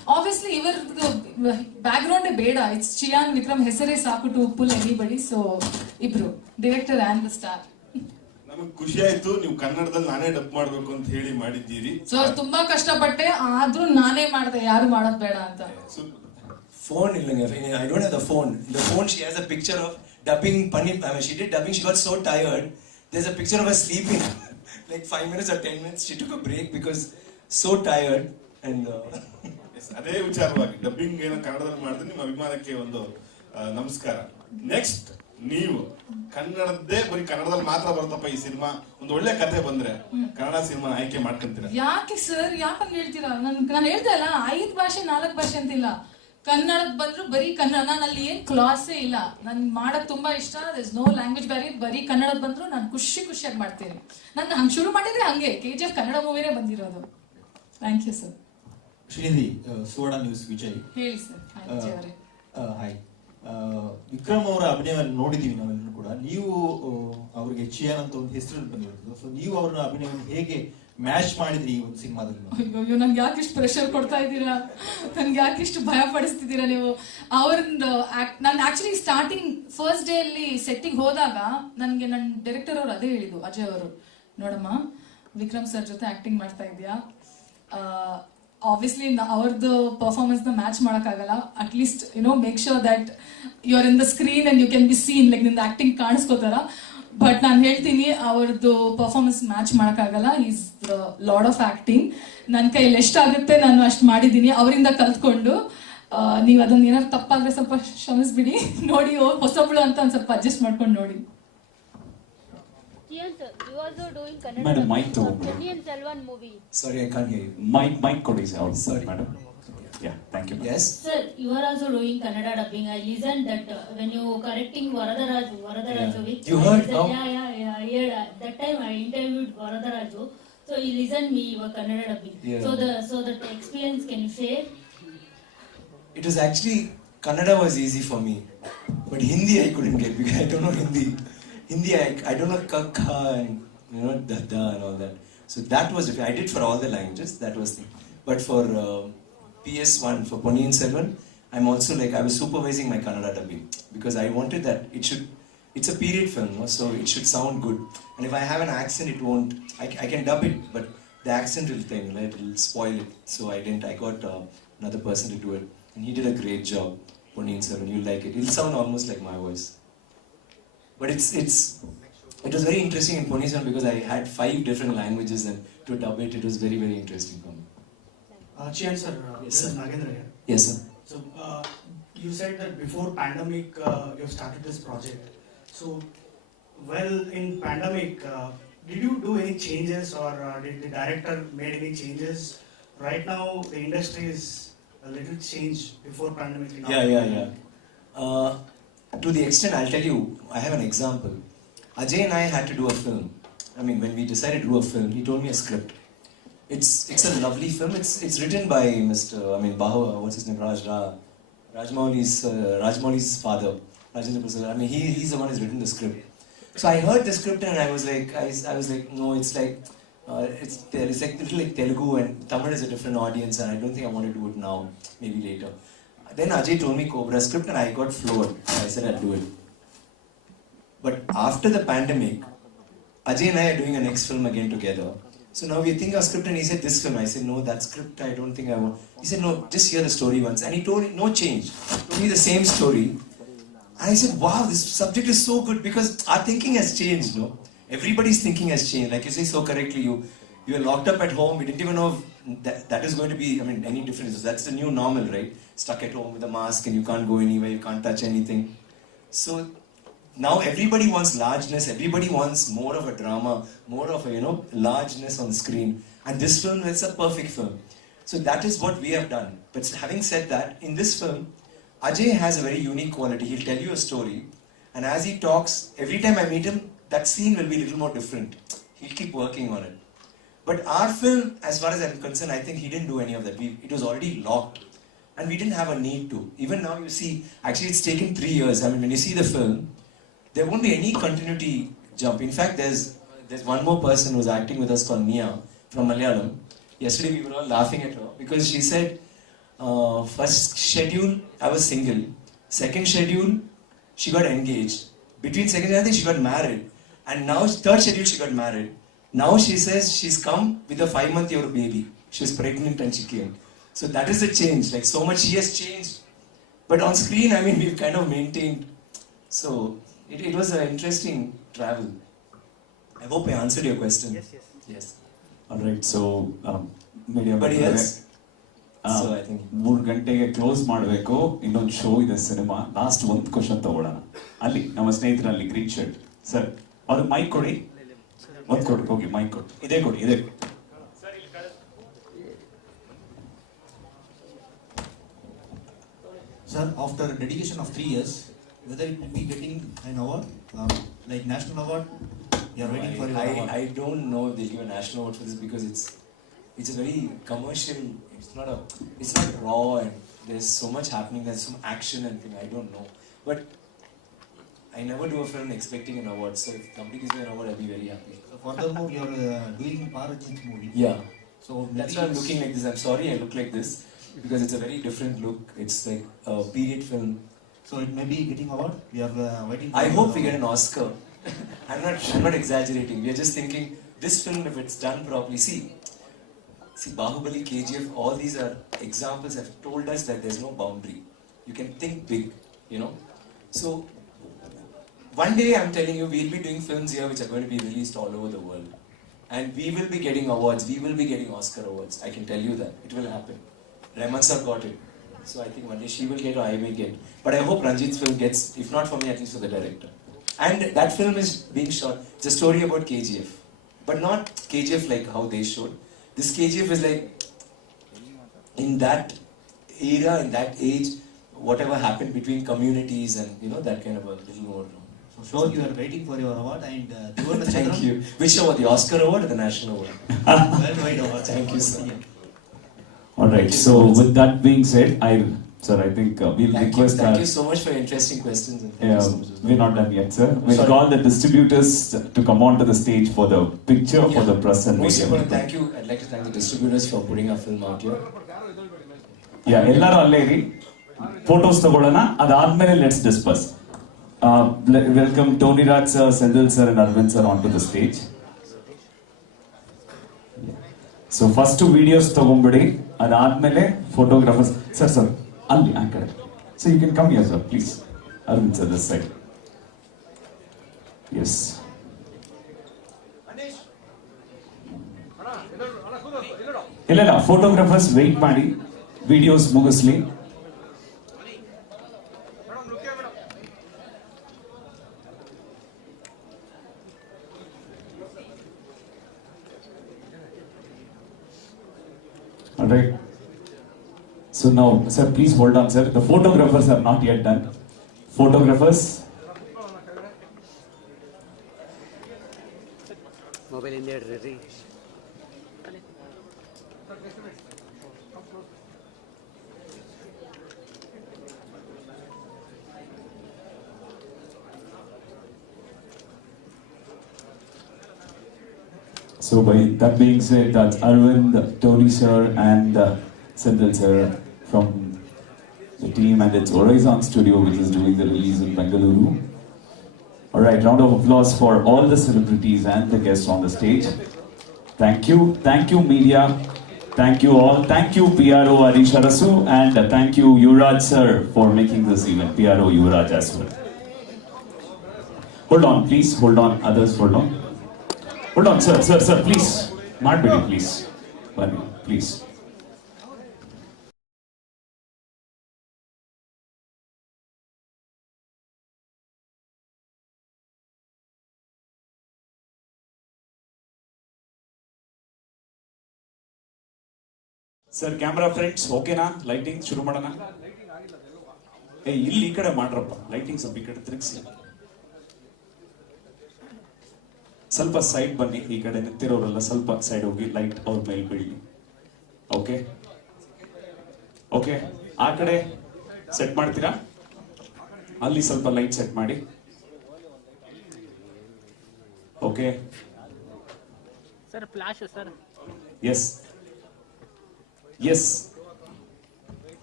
ಆಬ್ವಿಯಸ್ಲಿ ಇವರದ್ದು ಬ್ಯಾಕ್ಗ್ರೌಂಡೇ ಬೇಡ, ಇಟ್ಸ್ ಚಿಯಾನ್ ವಿಕ್ರಮ್ ಹೆಸರೇ ಸಾಕು ಟು ಪುಲ್ ಎನಿಬಡಿ. ಸೊ ಇಬ್ರು ಡೈರೆಕ್ಟರ್ ಆ್ಯಂಡ್ ದ ಸ್ಟಾರ್. ನಮಗೆ ಖುಷಿ ಆಯ್ತು, ನೀವು ಕನ್ನಡದಲ್ಲಿ ನಾನೇ ಡಬ್ ಮಾಡ್ಬೇಕು ಅಂತ ಹೇಳಿ ಮಾಡಿದ್ದೀರಿ. ಸೊ ತುಂಬಾ ಕಷ್ಟಪಟ್ಟೆ, ಆದ್ರೂ ನಾನೇ ಮಾಡಿದೆ, ಯಾರು ಮಾಡೋದ್ ಬೇಡ ಅಂತ. Phone illange. I don't have the phone. The phone, she has a picture of dubbing. I mean, she did dubbing. She got so tired. There's a picture of her sleeping, like 5 minutes or 10 minutes. She took a break because so tired. And ಅದೇ ವಿಚಾರವಾಗಿ dubbing ಏನೋ ಕನ್ನಡದಲ್ಲಿ ಮಾಡಿದ್ರೆ ನಿಮ್ಮ ಅಭಿಮಾನಕ್ಕೆ ಒಂದು ನಮಸ್ಕಾರ. Next ನೀವು ಕನ್ನಡದ್ದೇ ಬರೀ ಕನ್ನಡದಲ್ಲಿ ಮಾತ್ರ ಬರುತ್ತಪ್ಪ ಈ ಸಿನಿಮಾ, ಒಂದು ಒಳ್ಳೆ ಕತೆ ಬಂದ್ರೆ ಕನ್ನಡ ಸಿನಿಮಾ ಆಯ್ಕೆ ಮಾಡ್ಕೊಂತೀರಾ? ಯಾಕೆ ಸರ್, ಯಾಕಂತ ಹೇಳ್ತೀರಾ? ನಾನು ಹೇಳ್ದೆ ಅಲ್ಲ, 5 ಭಾಷೆ 4 ಭಾಷೆ ಅಂತಿಲ್ಲ. ಕನ್ನಡದ್ ಬಂದ್ರು ಬರೀ ಕನ್ನಡ, ನಾನು ಅಲ್ಲಿ ಏನ್ ಕ್ಲಾಸೇ ಇಲ್ಲ. ನನ್ ಮಾಡಕ್ ತುಂಬಾ ಇಷ್ಟ, ದಿಸ್ ನೋ ಲ್ಯಾಂಗ್ವೇಜ್ ಬ್ಯಾರಿಯರ್. ಬರೀ ಕನ್ನಡದ್ ಬಂದ್ರು ನಾನು ಖುಷಿಯಾಗಿ ಮಾಡ್ತೀನಿ. ನಾನು ಹಂಗೆ ಶುರು ಮಾಡಿದ್ರೆ ಹಂಗೆ KGF ಕನ್ನಡ ಮೂವಿನೇ ಬಂದಿರೋದು. Thank you sir. Srinidhi, Suvarna news Vijay. ಹೇಳಿ ಸರ್. ಹಾಯ್. ವಿಕ್ರಮ್ ಅವರ ಅಭಿನಯವನ್ನು ನೋಡಿದೀವಿ ನಾವೆಲ್ಲರೂ ಕೂಡ. ನೀವು ಅವ್ರಿಗೆ ಚಿಯಾನ್ ಅಂತ ಒಂದು ಹೆಸರು ಬಂದಿರೋದು. ಸೊ ನೀವು ಅವರ ಅಭಿನಯವನ್ನು ಹೇಗೆ ಮ್ಯಾಚ್ ಮಾಡಿದ್ರಿ ಈ ಒಂದು ಸಿನಿಮಾದಲ್ಲಿ? ಅಯ್ಯೋ, ನನ್ಗೆ ಯಾಕೆ ಇಷ್ಟು ಪ್ರೆಷರ್ ಕೊಡ್ತಾ ಇದ್ದೀರಾ? ನನ್ಗೆ ಯಾಕೆ ಇಷ್ಟು ಭಯ ಪಡಿಸ್ತಿದ್ದೀರಾ ನೀವು? ಅವ್ರನ್ನ ನಾನು ಆಕ್ಚುಲಿ ಸ್ಟಾರ್ಟಿಂಗ್ ಫಸ್ಟ್ ಡೇ ಅಲ್ಲಿ ಸೆಟ್ಟಿಗೆ ಹೋದಾಗ ನನಗೆ ನನ್ನ ಡೈರೆಕ್ಟರ್ ಅವರು ಅದೇ ಹೇಳಿದ್ದು, ಅಜಯ್ ಅವರು, ನೋಡಮ್ಮ ವಿಕ್ರಮ್ ಸರ್ ಜೊತೆ ಆಕ್ಟಿಂಗ್ ಮಾಡ್ತಾ ಇದೆಯಾ, ಆಬ್ವಿಯಸ್ಲಿ ಅವ್ರದ್ದು ಪರ್ಫಾರ್ಮೆನ್ಸ್ ನ ಮ್ಯಾಚ್ ಮಾಡೋಕ್ಕಾಗಲ್ಲ, at least make sure that you are in the screen and you can be seen, like ನಿಂದ ಆಕ್ಟಿಂಗ್ ಕಾಣಿಸ್ಕೋತಾರ. ಬಟ್ ನಾನು ಹೇಳ್ತೀನಿ, ಅವ್ರದ್ದು ಪರ್ಫಾರ್ಮೆನ್ಸ್ ಮ್ಯಾಚ್ ಮಾಡೋಕ್ಕಾಗಲ್ಲ. Is the lord of acting. ನನ್ನ ಕೈಯಲ್ಲಿ ಎಷ್ಟಾಗುತ್ತೆ ನಾನು ಅಷ್ಟು ಮಾಡಿದ್ದೀನಿ ಅವರಿಂದ ಕಲ್ತ್ಕೊಂಡು. ನೀವು ಅದನ್ನ ಏನಾದ್ರು ತಪ್ಪಾದ್ರೆ ಸ್ವಲ್ಪ ಕ್ಷಮಿಸ್ಬಿಡಿ. ನೋಡಿ, ಹೊಸಬ್ಳು ಅಂತ ಒಂದು ಸ್ವಲ್ಪ ಅಡ್ಜಸ್ಟ್ ಮಾಡ್ಕೊಂಡು ನೋಡಿ. Yes, sir. You also doing Kannada. Madam, mic to Kenyan Selvan movie. sorry, I can't hear you. mic ಕೊಡಿ out. Sorry. Madam. Yeah, thank you. Yes. Sir, you are also doing Kannada dubbing. I listened that when you correcting Varadaraju with. You heard how? Yeah. I heard that time I interviewed Varadaraju. So he listened me your Kannada dubbing. Yeah. So that experience can you share? It was actually Kannada was easy for me, but Hindi I couldn't get because I don't know Hindi. I don't know kakha and dada and all that. So that was different. I did for all the languages. That was the. But for PS1 for Ponniyin Selvan, I'm also like I was supervising my Kannada dubbing because I wanted that it's a period film, so it should sound good. And if I have an accent, it won't. I can dub it, but the accent will it will spoil it. So I didn't. I got another person to do it, and he did a great job. Ponniyin Selvan, you'll like it. It'll sound almost like my voice. But it was very interesting in Ponniyin Selvan because I had 5 different languages, and to dub it, it was very, very interesting for me. Chiyan sir, Yes, this sir. is Nagendra here. Yes, sir. So you said that before pandemic you have started this project. So well, in pandemic, did you do any changes or did the director made any changes? Right now, the industry is a little changed before pandemic. Yeah. To the extent, I'll tell you, I have an example. Ajay and I had to do a film. I mean, when we decided to do a film, he told me a script. It's a lovely film. It's written by Bahu, what's his name, Rajmouli's father, Rajendra Prasad. I mean, he's the one who's written the script. So I heard the script and I was like, no, it's like it's like little like Telugu, and Tamil is a different audience, and I don't think I want to do it now. Maybe later. Then Ajay told me Cobra script, and I got floored. I said I'll do it. But after the pandemic, Ajay and I are doing a next film again together. So now we think of script, and he said this film. I said no, that script I don't think I want. He said no, just hear the story once, and he told me no change. Told me the same story, and I said wow, this subject is so good because our thinking has changed. No, everybody's thinking has changed. Like you say so correctly, you were locked up at home. We didn't even know if that is going to be any difference. That's the new normal, right? Stuck at home with a mask, and you can't go anywhere, you can't touch anything. So now everybody wants largeness, everybody wants more of a drama, more of a largeness on screen, and this film is a perfect film. So that is what we have done. But having said that, in this film Ajay has a very unique quality. He'll tell you a story, and as he talks, every time I meet him, that scene will be a little more different. He'll keep working on it. But our film, as far as I'm concerned, I think he didn't do any of that. It was already locked, and we didn't have a need to. Even now you see, actually it's taken 3 years. I mean, when you see the film, there won't be any continuity jump. In fact, there's one more person who's acting with us called Nia from Malayalam. Yesterday we were all laughing at her because she said, First schedule, I was single. Second schedule, she got engaged. Between second, I think she got married. And now, third schedule, she got married. Now she says she's come with a 5-month-old baby. She was pregnant and she came. So that is the change. Like, so much she has changed. But on screen, I mean, we've kind of maintained. So it was an interesting travel. I hope I answered your question. Yes. All right, so media But yes. So I think 3 ಗಂಟೆಗೆ close ಮಾಡಬೇಕು. ಇನ್ನೊಂದು show ಇದೆ cinema. Last ಒಂದು question ತಗೊಳ್ಳೋಣ. ಅಲ್ಲಿ ನಮ್ಮ ಸ್ನೇಹಿತರಲ್ಲಿ green shirt sir, ಅವ್ರಿಗೆ mic ಕೊಡಿ. ಒಂದು ಕೊಡಿ, ಹೋಗಿ ಮೈಕ್ ಕೊಡಿ. ಇದೇ ಕೊಡಿ. Sir, after a dedication of 3 years, whether it will be getting an award, like national award, you are waiting for your award. I don't know if they'll give a national award for this because it's a very commercial. It's not raw and there's so much happening. There's some action and thing. I don't know, but I never do a film expecting an award. So if somebody gives me an award, I'll be very happy. So furthermore, you are doing Parajit movie. Yeah. So That's why I'm looking like this. I'm sorry I look like this because it's a very different look. It's like a period film. So it may be getting award. We are waiting. I hope we get an Oscar. I'm not exaggerating. We are just thinking this film, if it's done properly. See, Bahubali, KGF, all these are examples have told us that there's no boundary. You can think big, you know. So one day I'm telling you, we'll be doing films here which are going to be released all over the world, and we will be getting awards. We will be getting Oscar awards. I can tell you that it will happen. Rahman sir got it, so I think one day she will get or I may get. But I hope Ranjit's film gets, if not for me, at least for the director. And that film is being shot. It's a story about KGF, but not KGF like how they showed. This KGF is like in that era, in that age, whatever happened between communities and that kind of a little more. So sure, you are waiting for your award and Thank you. Which award? The Oscar award or the national award? Worldwide award. Thank you, sir. All right, so with that being said, sir, I think we'll request Thank you so much for your interesting questions. And thank you so much. We're not done yet, sir. We'll call the distributors to come onto the stage for the picture for the press and Most media. important, thank you. I'd like to thank the distributors for putting our film out here. ಎಲ್ಲರೂ ಅಲ್ಲೇ ಇರಿ, photos ತಗೊಳ್ಳೋಣ. ಅದಾದ್ಮೇಲೆ let's discuss. Welcome Tony Raj sir, Senthil sir and Arvind sir on to the stage. So first videos ತಗೊಂಬಿಡಿ, ಅದಾದ್ಮೇಲೆ photographers. Sir ಅಲ್ಲಿ ಆ ಕಡೆ. So you can come here sir please. Arvind sir this side. S. ಇಲ್ಲ ಫೋಟೋಗ್ರಾಫರ್ಸ್ ವೆಯ್ಟ್ ಮಾಡಿ, videos ಮುಗಿಸ್ಲಿ. All right. So now, sir, please hold on, sir. The photographers are not yet done. Photographers. Mobile in there, ready. So by that being said, that's Arvind, Tony sir and Sandal sir from the team, and it's Horizon Studio which is doing the release in Bengaluru. Alright, round of applause for all the celebrities and the guests on the stage. Thank you media, thank you all, thank you PRO Arish Arasu, and thank you Yuvraj sir for making this event, PRO Yuvraj as well. Hold on please, hold on, others hold on. Hold on, sir, please. Madbidi, please. One minute, please. Sir, camera friends, okay na? Lighting, shuru madana. Hey, illi ee kade ಮಾಡ್ರಪ್ಪ. Lighting ಸ್ವಲ್ಪ ಈ ಕಡೆ ತಿರುಗಿಸಿ. ಸ್ವಲ್ಪ side ಬನ್ನಿ, ಈ ಕಡೆ ನಿಂತಿರೋರೆಲ್ಲ ಸ್ವಲ್ಪ side ಹೋಗಿ, ಲೈಟ್ ಅವ್ರ ಮೇಲೆ ಬೀಳಿ. ಓಕೆ ಓಕೆ, ಆ ಕಡೆ ಸೆಟ್ ಮಾಡ್ತೀರಾ? ಅಲ್ಲಿ ಸ್ವಲ್ಪ ಲೈಟ್ ಸೆಟ್ ಮಾಡಿ. Okay sir flash sir. S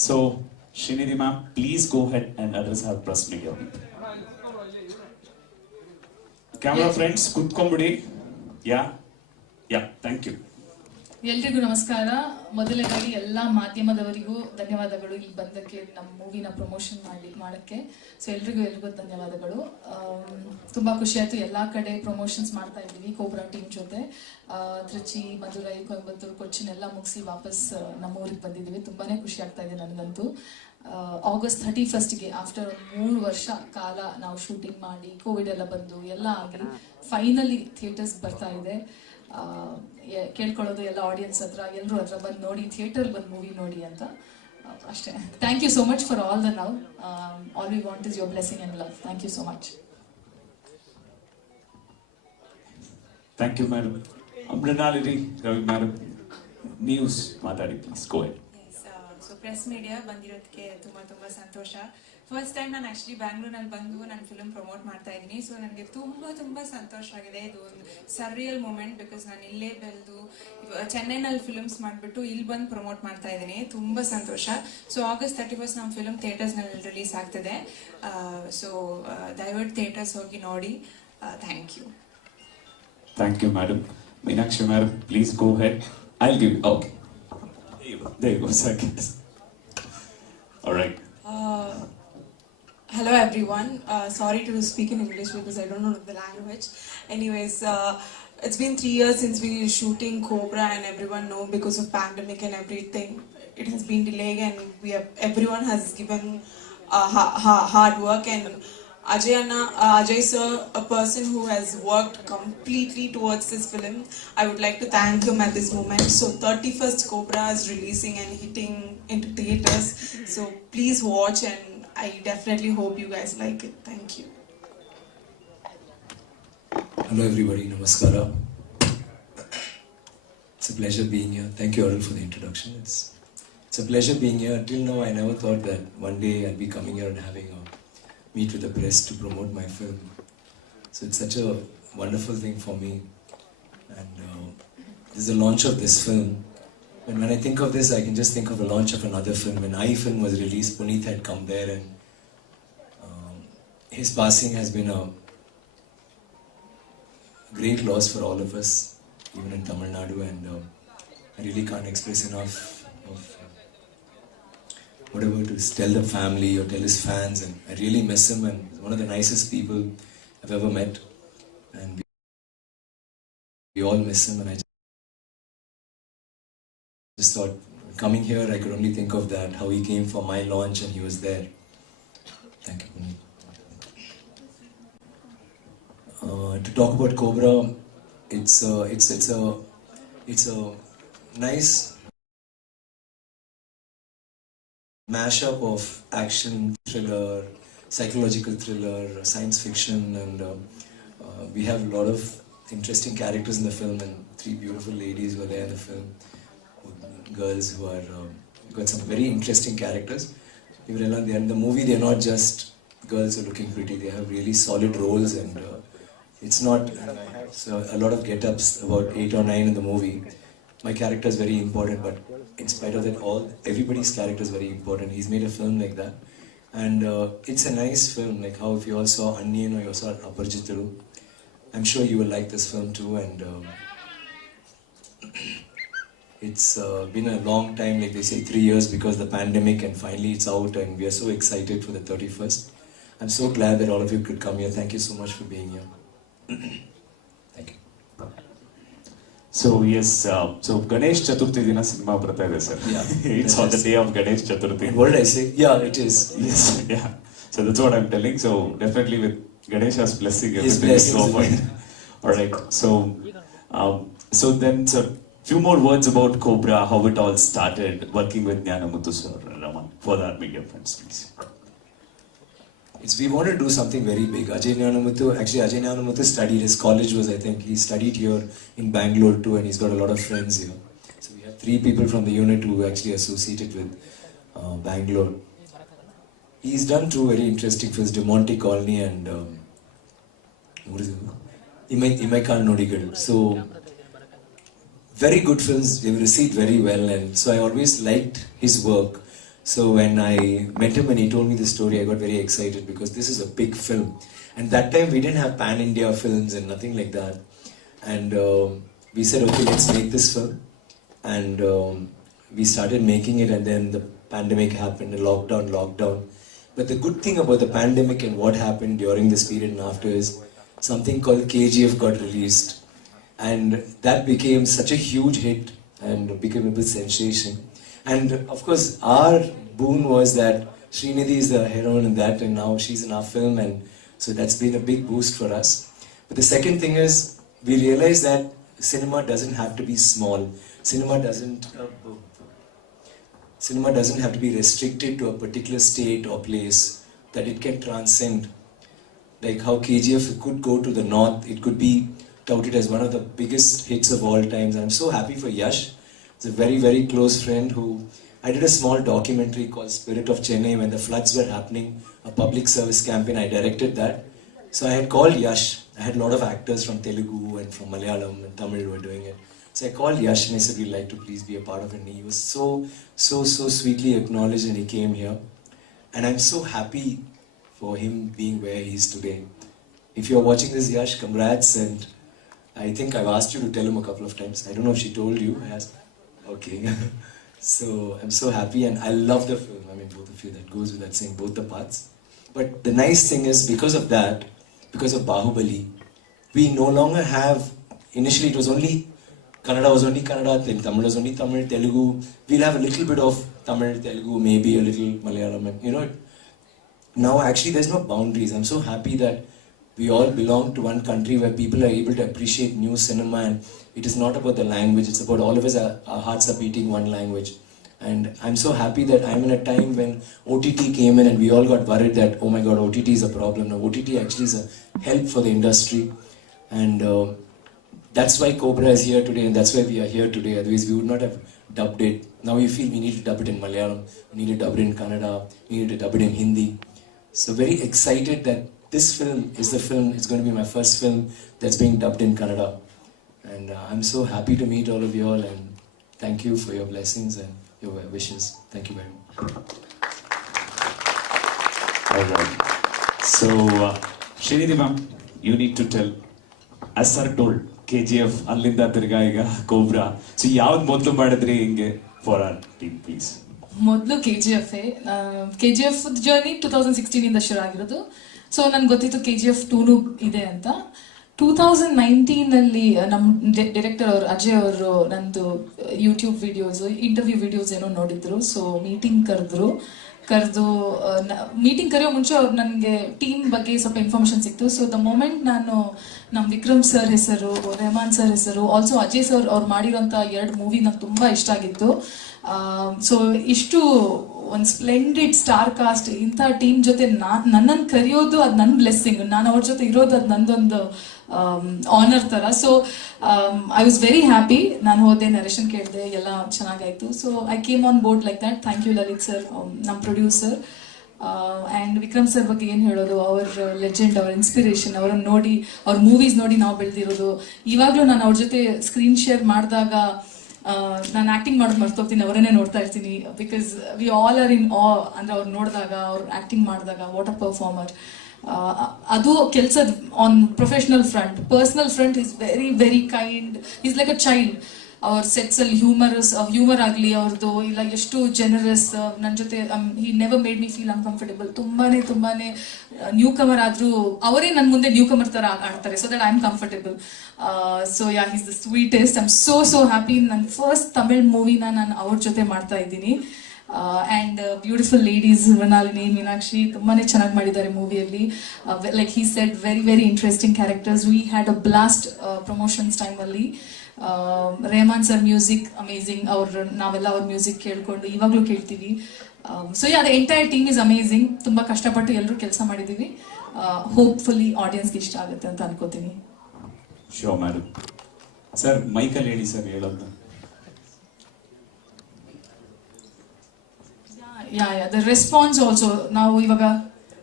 So, Srinidhi ma'am, please go ahead and address our press media. Camera friends, kutkonbidi. Yeah, thank you. ಎಲ್ರಿಗೂ ನಮಸ್ಕಾರ. ಮೊದಲನೇದಾಗಿ ಎಲ್ಲ ಮಾಧ್ಯಮದವರಿಗೂ ಧನ್ಯವಾದಗಳು ಇಲ್ಲಿ ಬಂದಕ್ಕೆ, ನಮ್ಮ ಮೂವಿನ ಪ್ರಮೋಷನ್ ಮಾಡೋಕ್ಕೆ. ಸೊ ಎಲ್ರಿಗೂ ಧನ್ಯವಾದಗಳು. ತುಂಬ ಖುಷಿ ಆಯಿತು. ಎಲ್ಲ ಕಡೆ ಪ್ರಮೋಷನ್ಸ್ ಮಾಡ್ತಾ ಇದ್ದೀವಿ ಕೋಬ್ರಾ ಟೀಮ್ ಜೊತೆ. ತ್ರಿಚಿ, ಮಧುರೈ, ಕೊಯಂಬತ್ತೂರು, ಕೊಚ್ಚಿನ್ ಎಲ್ಲ ಮುಗಿಸಿ ವಾಪಸ್ ನಮ್ಮ ಊರಿಗೆ ಬಂದಿದ್ದೀವಿ. ತುಂಬಾ ಖುಷಿ ಆಗ್ತಾ ಇದೆ ನನಗಂತೂ. August 31st ಆಫ್ಟರ್ 3 ವರ್ಷ ಕಾಲ ನಾವು ಶೂಟಿಂಗ್ ಮಾಡಿ ಕೋವಿಡ್ ಎಲ್ಲ ಬಂದು ಎಲ್ಲ ಆಗಿ ಫೈನಲಿ ಥಿಯೇಟರ್ಸ್ ಬರ್ತಾ ಇದೆ. ಕೇಳ್ಕೊಳ್ಳೋದು ಎಲ್ಲ ಆಡಿಯನ್ಸ್ ಹತ್ರ, ಎಲ್ಲರೂ ಹತ್ರ ಬಂದು ನೋಡಿ, ಥಿಯೇಟರ್ ಬಂದು ಮೂವಿ ನೋಡಿ ಅಂತ ಅಷ್ಟೇ. Thank you so much for all the love. All we want is your blessing and love. Thank you so much. Thank you, madam. Mrinalini Ravi madam, news ಮಾತಾಡಿ please, go ahead. So press media ಬಂದಿರೋದಕ್ಕೆ ತುಂಬ ಸಂತೋಷ. First time ನಾನು actually ಬ್ಯಾಂಗ್ಳೂರ್ನಲ್ಲಿ ಬಂದು ನನ್ನ film promote ಮಾಡ್ತಾ ಇದ್ದೀನಿ. So ನನಗೆ ತುಂಬ ಸಂತೋಷ ಆಗಿದೆ. ಇದು ಒಂದು ಸರ್ರಿಯಲ್ ಮೂಮೆಂಟ್, ಬಿಕಾಸ್ ನಾನು ಇಲ್ಲೇ ಬೆಳೆದು ಚೆನ್ನೈನಲ್ಲಿ ಫಿಲ್ಮ್ಸ್ ಮಾಡಿಬಿಟ್ಟು ಇಲ್ಲಿ ಬಂದು ಪ್ರಮೋಟ್ ಮಾಡ್ತಾ ಇದ್ದೀನಿ. ತುಂಬ ಸಂತೋಷ. ಸೊ August 31st ನಮ್ಮ ಫಿಲ್ಮ್ ಥಿಯೇಟರ್ಸ್ನಲ್ಲಿ ರಿಲೀಸ್ ಆಗ್ತಿದೆ. ಸೊ ದಯವಿಟ್ಟು ಥಿಯೇಟರ್ಸ್ ಹೋಗಿ ನೋಡಿ. Thank you. Thank you, madam. Meenakshi madam, please go ahead. I'll give you. Okay. There you go, second. All right. Hello everyone. Sorry to speak in English because I don't know the language. Anyways, it's been 3 years since we were shooting Cobra, and everyone know because of pandemic and everything, it has been delayed, and everyone has given hard work. And Ajay sir, a person who has worked completely towards this film, I would like to thank him at this moment. So 31st Cobra is releasing and hitting into theaters. So please watch, and I definitely hope you guys like it. Thank you. Hello everybody, namaskara. It's a pleasure being here. Thank you Arul for the introduction. It's a pleasure being here. Till now I never thought that one day I'll be coming here and having a meet with the press to promote my film. So it's such a wonderful thing for me. And this is the launch of this film. And when I think of this, I can just think of the launch of another film. When I film was released, Puneeth had come there, and his passing has been a great loss for all of us, even in Tamil Nadu. And I really can't express enough of whatever to tell the family or tell his fans. And I really miss him, and he's one of the nicest people I've ever met. And we all miss him, and I just thought, coming here, I could only think of that, how he came for my launch and he was there. Thank you, Puneeth. To talk about Cobra, it's a nice mashup of action, thriller, psychological thriller, science fiction, and we have a lot of interesting characters in the film, and 3 beautiful ladies were there in the film, girls who are got some very interesting characters. Even in the movie, they're not just girls who are looking pretty, they have really solid roles, and it's not so a lot of get-ups, about 8 or 9 in the movie. My character is very important, but in spite of that, everybody's character is very important. He's made a film like that, and it's a nice film. Like how if you all saw Anniyan or you saw Aparjitaru, I'm sure you will like this film too. And it's been a long time, like they say 3 years because of the pandemic, and finally it's out, and we are so excited for the 31st. I'm so glad that all of you could come here. Thank you so much for being here. Thank you. So yes, so Ganesh Chaturthi dina cinema barta ide sir. Yeah. It's on the day of Ganesh Chaturthi. And what did I say? Yeah, it is. Yes, yeah. So that's what I'm telling. So definitely with Ganesha's blessing, His everything is so blessings. fine. All right. So then, sir, few more words about Cobra, how it all started, working with Jnanamuthu sir, Raman, for our media friends, please. We wanted to do something very big. Ajay Jnanamuthu studied, his college was, I think, he studied here in Bangalore too, and he's got a lot of friends here. So we have 3 people from the unit who actually associated with Bangalore. He's done 2 very interesting films, De Monte Colony and what is it? Imaikan Nodigal. So very good films, they were received very well, and so I always liked his work. So when I met him and he told me the story, I got very excited because this is a big film. And that time we didn't have pan-India films and nothing like that. And we said, okay, let's make this film. And we started making it, and then the pandemic happened, lockdown. But the good thing about the pandemic and what happened during this period and after is something called KGF got released. And that became such a huge hit and became a big sensation. And of course, our boon was that Srinidhi is the heroine in that, and now she's in our film, and so that's been a big boost for us. But the second thing is, we realized that cinema doesn't have to be small. Cinema doesn't have to be restricted to a particular state or place, that it can transcend. Like how KGF could go to the north, it could be touted as one of the biggest hits of all times. I'm so happy for Yash. He's a very, very close friend who, I did a small documentary called Spirit of Chennai when the floods were happening, a public service campaign, I directed that. So I had called Yash. I had a lot of actors from Telugu and from Malayalam and Tamil who were doing it. So I called Yash and I said, we'd like to please be a part of it. And he was so sweetly acknowledged, and he came here. And I'm so happy for him being where he is today. If you're watching this, Yash, congrats. And I think I've asked you to tell him a couple of times. I don't know if she told you. Okay. So I'm so happy, and I love the film. I mean, both of you, that goes without saying, both the parts. But the nice thing is, because of that, because of Bahubali, we no longer have, initially it was only, Kannada was only Kannada, then Tamil was only Tamil, Telugu. We'll have a little bit of Tamil, Telugu, maybe a little Malayalam, and you know, now actually there's no boundaries. I'm so happy that we all belong to one country where people are able to appreciate new cinema, and it is not about the language, it's about all of us, our hearts are beating one language. And I'm so happy that I'm in a time when OTT came in and we all got worried that, oh my god, OTT is a problem. Now OTT actually is a help for the industry. And that's why Cobra is here today, and that's why we are here today. Otherwise we would not have dubbed it. Now we feel we need to dub it in Malayalam, we need to dub it in Kannada, we need to dub it in Hindi. So very excited that this film is the film, it's going to be my first film that's being dubbed in Kannada. And I'm so happy to meet all of you all, and thank you for your blessings and your wishes. Thank you very much. All right. So, Srinidhi ma'am, you need to tell, as sir told, KGF, Allinda Tirgaiga, Cobra. So, ಯಾವ್ದು ಮೊದಲು ಮಾಡಿದ್ರಿ ಹಿಂಗೆ for our team, please? ಮೊದಲು KGF journey 2016 ಇಂದ ಶುರು ಆಗಿರೋದು. So ನನ್ಗೆ ಗೊತ್ತಿತ್ತು KGF 2 ಇದೆ ಅಂತ. 2019 ನಮ್ಮ ಡೈರೆಕ್ಟರ್ ಅವರು ಅಜಯ್ ಅವರು ನಂದು ಯೂಟ್ಯೂಬ್ ವಿಡಿಯೋಸ್, ಇಂಟರ್ವ್ಯೂ ವಿಡಿಯೋಸ್ ಏನೋ ನೋಡಿದ್ರು. ಸೊ ಮೀಟಿಂಗ್ ಕರೆದು ಮೀಟಿಂಗ್ ಕರೆಯೋ ಮುಂಚೆ ಅವ್ರು ನನಗೆ ಟೀಮ್ ಬಗ್ಗೆ ಸ್ವಲ್ಪ ಇನ್ಫಾರ್ಮೇಶನ್ ಸಿಕ್ತು. ಸೊ ದ ಮೊಮೆಂಟ್ ನಾನು ನಮ್ಮ ವಿಕ್ರಮ್ ಸರ್ ಹೆಸರು, ರೆಹಮಾನ್ ಸರ್ ಹೆಸರು, ಆಲ್ಸೋ ಅಜಯ್ ಸರ್ ಅವ್ರು ಮಾಡಿರೋಂಥ 2 ಮೂವಿ ನಂಗೆ ತುಂಬ ಇಷ್ಟ ಆಗಿತ್ತು. ಸೊ ಇಷ್ಟು ಒಂದು ಸ್ಪ್ಲೆಂಡಿಡ್ ಸ್ಟಾರ್ ಕಾಸ್ಟ್ ಇಂಥ ಟೀಮ್ ಜೊತೆ ನನ್ನನ್ನು ಕರೆಯೋದು ಅದು ನನ್ನ ಬ್ಲೆಸ್ಸಿಂಗ್. ನಾನು ಅವ್ರ ಜೊತೆ ಇರೋದು ಅದು ನಂದೊಂದು ಆನರ್ ಥರ. So I was very happy. ನಾನು ಹೋದೆ, ನರೇಶನ್ ಕೇಳಿದೆ, ಎಲ್ಲ ಚೆನ್ನಾಗಾಯ್ತು. So I came on board like that. Thank you Lalit sir, ನಮ್ಮ ಪ್ರೊಡ್ಯೂಸರ್. ಆ್ಯಂಡ್ ವಿಕ್ರಮ್ ಸರ್ ಬಗ್ಗೆ ಏನು ಹೇಳೋದು, ಅವ್ರ ಲೆಜೆಂಡ್, ಅವ್ರ ಇನ್ಸ್ಪಿರೇಷನ್, ಅವರನ್ನು ನೋಡಿ, ಅವ್ರ ಮೂವೀಸ್ ನೋಡಿ ನಾವು ಬೆಳೆದಿರೋದು. ಇವಾಗಲೂ ನಾನು ಅವ್ರ ಜೊತೆ ಸ್ಕ್ರೀನ್ ಶೇರ್ ಮಾಡಿದಾಗ ನಾನು ಆ್ಯಕ್ಟಿಂಗ್ ಮಾಡೋದು ಮರ್ತೋಗ್ತೀನಿ, ಅವರನ್ನೇ ನೋಡ್ತಾ ಇರ್ತೀನಿ. ಬಿಕಾಸ್ ವಿ ಆಲ್ ಆರ್ ಇನ್ ಆ, ಅಂದರೆ ಅವ್ರು ನೋಡಿದಾಗ, ಅವ್ರು ಆ್ಯಕ್ಟಿಂಗ್ ಮಾಡಿದಾಗ, ವಾಟ್ ಅ ಪರ್ಫಾರ್ಮರ್. ಅದು ಕೆಲಸದ on professional front. Personal front is very very kind, is like a child. ಅವ್ರ ಸೆಟ್ಸಲ್ಲಿ ಹ್ಯೂಮರ್ ಆಗಲಿ ಅವ್ರದ್ದು, ಇಲ್ಲ ಎಷ್ಟು ಜನರಸ್ ನನ್ನ ಜೊತೆ. He never made me feel uncomfortable. ತುಂಬಾ ನ್ಯೂ ಕಮರ್ ಆದರೂ ಅವರೇ ನನ್ನ ಮುಂದೆ ನ್ಯೂ ಕಮರ್ ಥರ ಆಡ್ತಾರೆ, so that I am comfortable. So yeah, is the sweetest. I am so happy. ನನ್ನ ಫಸ್ಟ್ ತಮಿಳ್ ಮೂವಿನ ನಾನು ಅವ್ರ ಜೊತೆ ಮಾಡ್ತಾ ಇದ್ದೀನಿ. And beautiful ladies, Mrinalini, Meenakshi ತುಂಬಾ ಚೆನ್ನಾಗಿ ಮಾಡಿದ್ದಾರೆ ಮೂವಿಯಲ್ಲಿ. Like he said, very very interesting characters. We had a blast promotions ಟೈಮಲ್ಲಿ. Rahman sir music amazing. ನಾವೆಲ್ಲ ಅವ್ರ ಮ್ಯೂಸಿಕ್ ಕೇಳ್ಕೊಂಡು ಇವಾಗಲೂ ಕೇಳ್ತೀವಿ. So yeah, the entire team is amazing. ತುಂಬ ಕಷ್ಟಪಟ್ಟು ಎಲ್ಲರೂ ಕೆಲಸ ಮಾಡಿದ್ದೀವಿ. ಹೋಪ್ಫುಲಿ ಆಡಿಯನ್ಸ್ಗೆ ಇಷ್ಟ ಆಗುತ್ತೆ ಅಂತ ಅನ್ಕೋತೀನಿ. Show madam. ಸರ್ ಮೈಕಲ್ ಹೇಳಿ ಸರ್ ಹೇಳೋದು. The response also. ನಾವು ಇವಾಗ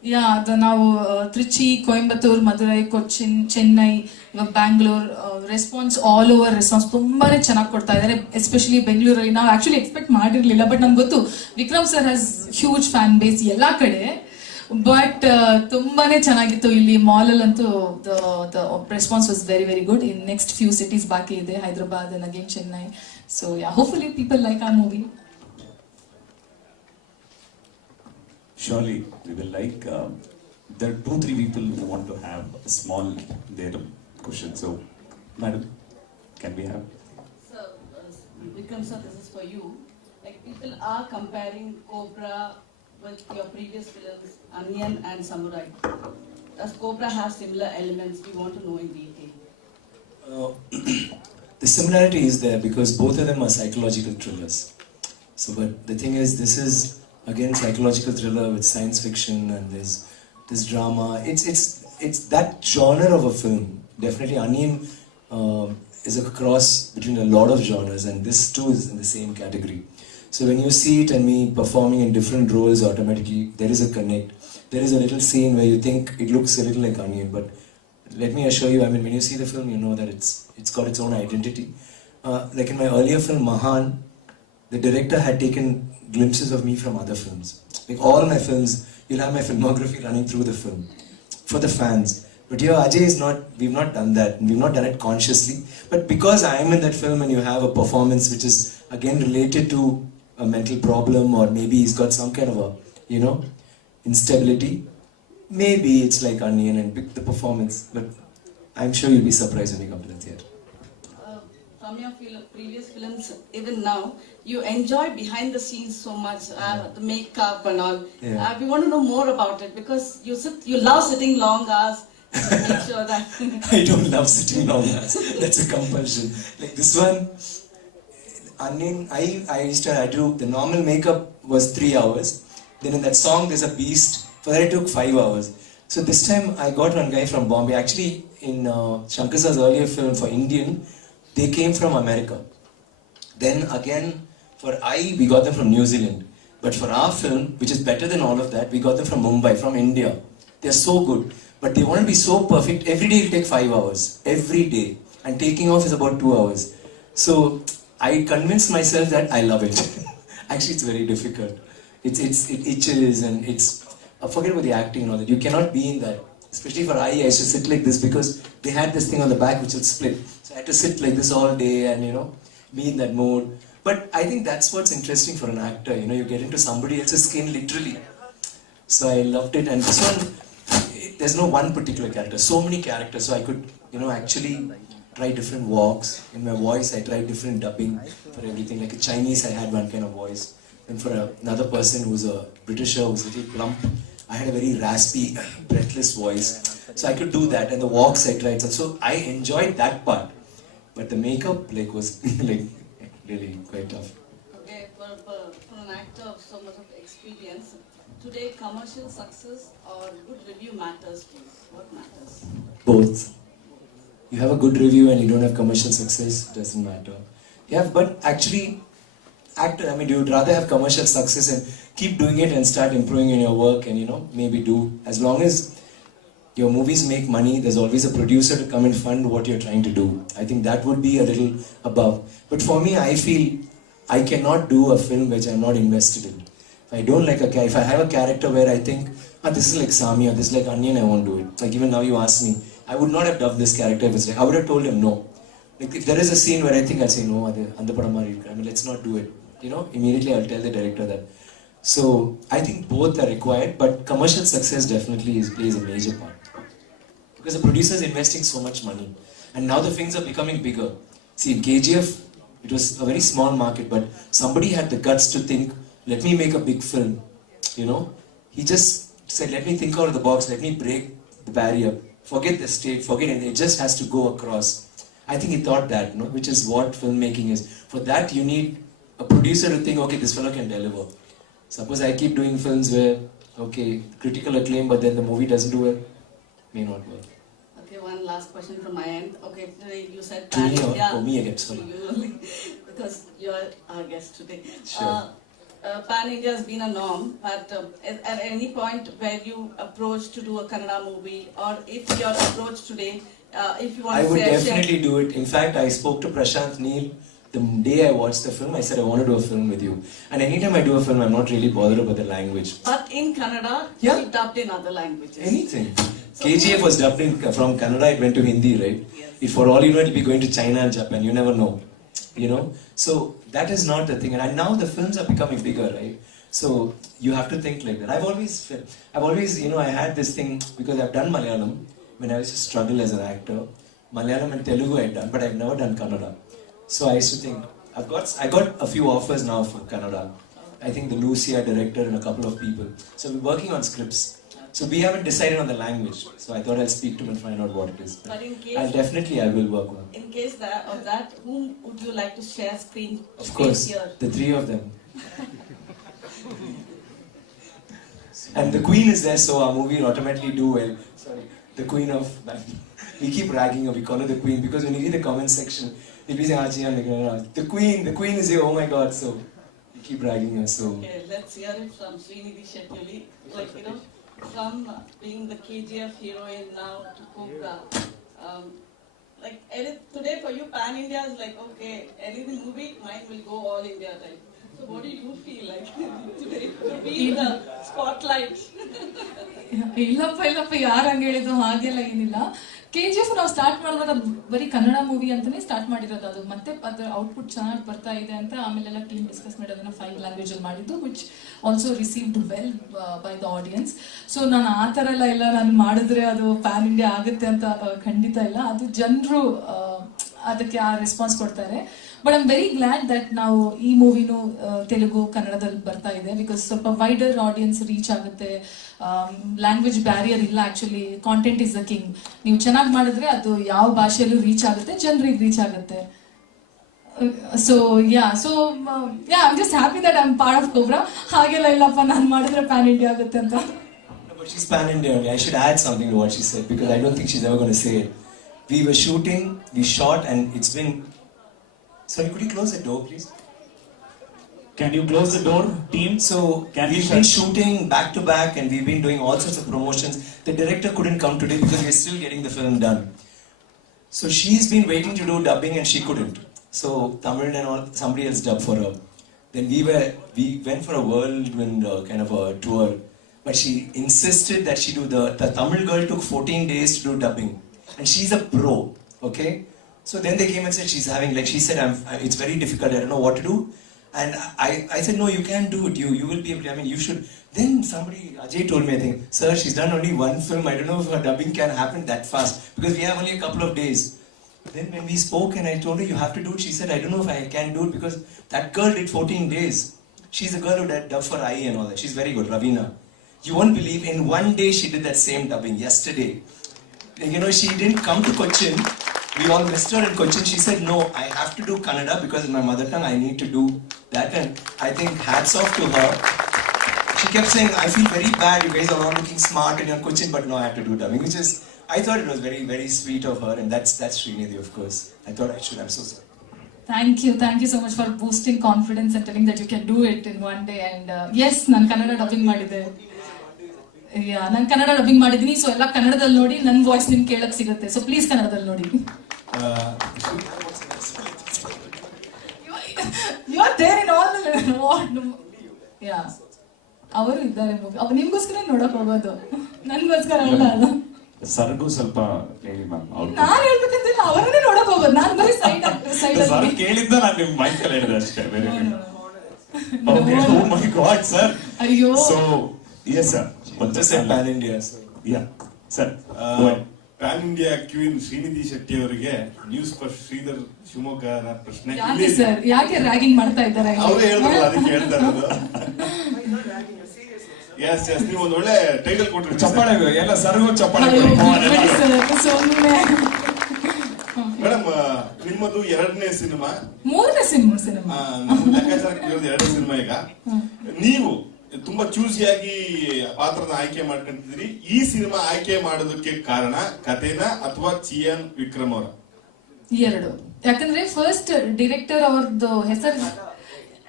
ಯಾ ಅದು ನಾವು ತ್ರಿಚಿ, ಕೊಯಂಬತ್ತೂರ್, ಮಧುರೈ, ಕೊಚ್ಚಿನ್, ಚೆನ್ನೈ, ಇವಾಗ Bangalore, response all over response ತುಂಬಾನೇ ಚೆನ್ನಾಗಿ ಕೊಡ್ತಾ ಇದ್ದಾರೆ. ಎಸ್ಪೆಷಲಿ ಬೆಂಗಳೂರಲ್ಲಿ ನಾವು ಆಕ್ಚುಲಿ ಎಕ್ಸ್ಪೆಕ್ಟ್ ಮಾಡಿರ್ಲಿಲ್ಲ, ಬಟ್ ನಮ್ಗೆ ಗೊತ್ತು Vikram sir has huge fan base ಎಲ್ಲಾ ಕಡೆ. ಬಟ್ ತುಂಬಾನೇ ಚೆನ್ನಾಗಿತ್ತು. ಇಲ್ಲಿ ಮಾಲ್ ಅಲ್ಲಂತೂ the response was very very good. In next few cities ಬಾಕಿ ಇದೆ, Hyderabad and again Chennai. So yeah, hopefully people like R movie. Surely we will like. There are 2-3 people who want to have a small their question. So, madam, can we have? So, Vikram sir, this is for you. Like people are comparing Cobra with your previous films, Onion and Samurai. Does Cobra have similar elements? We want to know in detail. The similarity is there because both of them are psychological thrillers. So, but the thing is, this is again psychological thriller with science fiction and there's this drama. It's that genre of a film. Definitely, Onion is a cross between a lot of genres, and this too is in the same category. So when you see it and me performing in different roles, automatically there is a connect. There is a little scene where you think it looks a little like Onion, but let me assure you, I mean, when you see the film, you know that it's got its own identity. Like in my earlier film, Mahan, the director had taken glimpses of me from other films. Like all my films, you'll have my filmography running through the film for the fans. But here, Ajay is not, we've not done that. We've not done it consciously. But because I am in that film and you have a performance which is again related to a mental problem, or maybe he's got some kind of a, you know, instability, maybe it's like Onion and pick the performance. But I'm sure you'll be surprised when you come to the theatre. From your previous films, even now, you enjoy behind the scenes so much, the makeup and all. Yeah. We want to know more about it because you love sitting long hours. Make sure that. I don't love sitting long hours. That's a compulsion. Like this one, Onion, I used to do the normal makeup was 3 hours. Then in that song there's a beast. For that it took 5 hours. So this time I got one guy from Bombay. Actually, in Shankar Sir's earlier film for Indian, they came from America. Then again, for we got them from New Zealand. But for our film, which is better than all of that, we got them from Mumbai, from India. They're so good. But they want to be so perfect. Every day it'll take 5 hours. Every day. And taking off is about 2 hours. So I convinced myself that I love it. Actually, it's very difficult. It itches and it's... forget about the acting and all that. You cannot be in that. Especially for I used to sit like this because they had this thing on the back which would split. So I had to sit like this all day and, you know, be in that mode. But I think that's what's interesting for an actor. You know, you get into somebody else's skin literally. So I loved it. And this one, there's no one particular character. So many characters. So I could, you know, actually try different walks. In my voice, I tried different dubbing for everything. Like a Chinese, I had one kind of voice. And for another person who's a Britisher, who's a little plump, I had a very raspy, breathless voice. So I could do that. And the walks I tried. So I enjoyed that part. But the makeup like was like really quite tough. Okay, for an actor of so much of experience, today commercial success or good review matters to you? What matters? Both. You have a good review and you don't have commercial success, doesn't matter. Yeah, but actually, I mean, you would rather have commercial success and keep doing it and start improving in your work and, you know, maybe do. As long as your movies make money, there's always a producer to come and fund what you're trying to do. I think that would be a little above. But for me, I feel I cannot do a film which I'm not invested in. If I don't like if I have a character where I think, this is like Sami or this is like Onion, I won't do it. Like even now you ask me, I would not have dubbed this character if it's like, I would have told him no. Like if there is a scene where I think I'll say no, I mean, let's not do it. You know, immediately I'll tell the director that. So I think both are required, but commercial success definitely plays a major part. Because the producer is investing so much money. And now the things are becoming bigger. See, in KGF, it was a very small market, but somebody had the guts to think, let me make a big film. You know, he just said, let me think out of the box, let me break the barrier. Forget the state, forget it, it just has to go across. I think he thought that, you know, which is what filmmaking is. For that, you need a producer to think, okay, this fellow can deliver. Suppose I keep doing films where, okay, critical acclaim, but then the movie doesn't do well, may not work. Okay, one last question from my end. Okay, today you said To me or me again, sorry. Because you're our guest today. Sure. Pan India has been a norm, but at any point where you approach to do a Kannada movie, or if you're approached today, if you want I to would share, definitely do it. In fact, I spoke to Prashant Neel the day I watched the film. I said I want to do a film with you. And anytime I do a film, I'm not really bothered about the language. But in Kannada, Yeah. you dubbed in other languages. Anything. KGF was dubbed in from Kannada. It went to Hindi, right? Yes. If for all you know, it'll be going to China and Japan. You never know. You know. So that is not the thing. And now the films are becoming bigger, right? So you have to think like that. I've always, you know, I had this thing because I've done Malayalam when I was to struggle as an actor. Malayalam and Telugu I've done, but I've never done Kannada. So I used to think, I got a few offers now for Kannada. I think the Lucia director and a couple of people. So we're working on scripts. So we haven't decided on the language. So I thought I'll speak to him and find out what it is. But in case, I will work on it. in case of that, whom would you like to share screen? Of course, here? the three of them. And the Queen is there, so our movie will automatically do well. Sorry, the Queen of... We keep ragging her, we call her the Queen, because when you read the comment section, we'll be saying, the Queen is here, oh my God, so we keep ragging her, so... Okay, let's hear it from Srinidhi Shetty. Like, you know, from being the KGF heroine now to Cobra. Today for you, Pan India is like, okay, anything movie, mine will go all India type. So what do you feel like today to be in the spotlight? ಇಲ್ಲಪ್ಪ ಯಾರು ಹಂಗೆ ಹೇಳಿದ್ರು ಹಾಗೆಲ್ಲ ಏನಿಲ್ಲ. KGF ನಾವು start ಮಾಡಿದಾಗ ಬರೀ Kannada movie ಅಂತಾನೆ ಸ್ಟಾರ್ಟ್ ಮಾಡಿರೋದು. ಅದು ಮತ್ತೆ ಅದರ ಔಟ್ಪುಟ್ ಚೆನ್ನಾಗಿ ಬರ್ತಾ ಇದೆ ಅಂತ ಆಮೇಲೆಲ್ಲ ಟೀಮ್ ಡಿಸ್ಕಸ್ ಮಾಡಿ ಅದನ್ನ 5 ಲ್ಯಾಂಗ್ವೇಜ್ ಅಲ್ಲಿ ಮಾಡಿದ್ದು, which also received well by the audience. So ನಾನು ಆ ಥರ ಎಲ್ಲ ನಾನು ಮಾಡಿದ್ರೆ ಅದು ಪ್ಯಾನ್ ಇಂಡಿಯಾ ಆಗುತ್ತೆ ಅಂತ ಖಂಡಿತ ಇಲ್ಲ. ಅದು ಜನರು ಅದಕ್ಕೆ ಆ ರೆಸ್ಪಾನ್ಸ್ ಕೊಡ್ತಾರೆ. But I am very glad that ನಾವು ಈ ಮೂವಿನೂ ತೆಲುಗು ಕನ್ನಡದಲ್ಲಿ ಬರ್ತಾ ಇದೆ, ಬಿಕಾಸ್ ಸ್ವಲ್ಪ ವೈಡರ್ ಆಡಿಯನ್ಸ್ ರೀಚ್ ಆಗುತ್ತೆ. ಲ್ಯಾಂಗ್ವೇಜ್ ಬ್ಯಾರಿಯರ್ ಇಲ್ಲ, actually content is the king. ನೀವು ಚೆನ್ನಾಗಿ ಮಾಡಿದ್ರೆ ಅದು ಯಾವ ಭಾಷೆಯಲ್ಲೂ ರೀಚ್ ಆಗುತ್ತೆ, ಜನರಿಗೆ ರೀಚ್ ಆಗುತ್ತೆ. So I am just happy that I am part of cobra. ಹಾಗೆಲ್ಲ ಇಲ್ಲಪ್ಪ ನಾನು ಮಾಡಿದ್ರೆ ಪ್ಯಾನ್ ಇಂಡಿಯಾ ಆಗುತ್ತೆ ಅಂತ. But she's pan India. I should add something to what she said, because I don't think she's ever going to say it. We were shooting, we shot, and it's been... Sorry, could you close the door, please? Can you close the door, team? So, we've been shooting back to back, and we've been doing all sorts of promotions. The director couldn't come today because we're still getting the film done. So she's been waiting to do dubbing and she couldn't. So Tamil and all, somebody else dubbed for her. Then we went for a whirlwind kind of a tour, but she insisted that she do the Tamil girl took 14 days to do dubbing, and she's a pro. Okay. So then they came and said she's having, like she said, it's very difficult, I don't know what to do. And I said, no, you can do it, you will be able to, I mean, you should. Then somebody, Ajay told me, I think, sir, she's done only one film, I don't know if her dubbing can happen that fast, because we have only a couple of days. Then when we spoke and I told her, you have to do it, she said, I don't know if I can do it, because that girl did 14 days. She's the girl who did dub for I and all that, she's very good, Ravina. You won't believe, in one day she did that same dubbing, yesterday. You know, she didn't come to Cochin. We all missed her in Cochin. She said, no, I have to do Kannada because in my mother tongue I need to do that. And I think hats off to her. She kept saying, I feel very bad, you guys are all looking smart in your Cochin, but no, I have to do dubbing. Which is, I thought it was very, very sweet of her. And that's Srinidhi, of course. I thought I should, I'm so sorry. Thank you so much for boosting confidence and telling that you can do it in one day. And yes, ನಾನು Kannada dubbing ಮಾಡಿದ್ದೆ. ನಾನು Kannada dubbing ಮಾಡಿದ್ದೀನಿ. So ಎಲ್ಲ ಕನ್ನಡದಲ್ಲಿ ನೋಡಿ ನನ್ನ voice ನಿಮ್ಗೆ ಕೇಳಕ್ ಸಿಗುತ್ತೆ. ಸೊ ಪ್ಲೀಸ್ ಕನ್ನಡದಲ್ಲಿ ನೋಡಿ. You are there in all the yeah. ಅವರು ಇದ್ದಾರೆ ಮೂವಿ. ಅವ್ರು ನಿಮ್ಗೋಸ್ಕರ ನೋಡಕ್ ಹೋಗೋದು, ನನ್ಗೋಸ್ಕರ ಅಲ್ಲ. ಅದು ಸರ್ಗೂ ಸ್ವಲ್ಪ ಹೇಳಿ ಮ್ಯಾಮ್. ನಾನು ಹೇಳ್ಬೇಕಂತಿಲ್ಲ, ಅವರನ್ನೇ ನೋಡಕ್ ಹೋಗೋದು. ನಾನು ಬರೀ ಸೈಡ್ ಸರ್ ಕೇಳಿದ್ದ ನಾನು ನಿಮ್ ಮೈಕ್ ಅಲ್ಲಿ ಹೇಳಿದೆ ಅಷ್ಟೇ. Very good. ಓಕೆ. ಓ ಮೈ ಗಾಡ್ ಸರ್. ಅಯ್ಯೋ. So yes sir. Just said Pan India. Yeah. Sir. PAN India queen Srinidhi Shetty ಅವರಿಗೆ ನ್ಯೂಸ್ ಫಸ್ಟ್ ಶ್ರೀಧರ್ ಶಿವಮೊಗ್ಗನ ಪ್ರಶ್ನೆ. ಯಾಕೆ ಸರ್, ಯಾಕೆ ರ್ಯಾಗಿಂಗ್ ಮಾಡ್ತಾ ಇದ್ದಾರೆ? ಅವರೇ ಹೇಳಿದ್ರು, ಅದಕ್ಕೆ ಹೇಳ್ತಾ ಇರೋದು. ಎಸ್ ನೀವು ಒಂದು ಒಳ್ಳೆ ಟೈಟಲ್ ಕೊಟ್ರಿ. ಚಪ್ಪಾಳೆ ಎಲ್ಲ ಸರ್ಗೂ ಚಪ್ಪಾಳೆ. ಮೇಡಮ್, ನಿಮ್ಮದು 2ನೇ ಸಿನಿಮಾ, 3ನೇ ಸಿನಿಮಾ. ನಮ್ಮ ಲೆಕ್ಕಾಚಾರಕ್ಕೆ 2ನೇ ಸಿನಿಮಾ. ಈಗ ನೀವು ತುಂಬಾ ಚೂಸಿಯಾಗಿ ಪಾತ್ರದ ಆಯ್ಕೆ ಮಾಡ್ಕೊಂತಿದ್ರಿ. ಈ ಸಿನಿಮಾ ಆಯ್ಕೆ ಮಾಡೋದಕ್ಕೆ ಕಾರಣ ಕಥೆನ ಅಥವಾ ಚಿಯನ್ ವಿಕ್ರಮ್ ಅವರ? 2. ಯಾಕಂದ್ರೆ ಫಸ್ಟ್ ಡೈರೆಕ್ಟರ್ ಅವ್ರದ್ದು ಹೆಸರು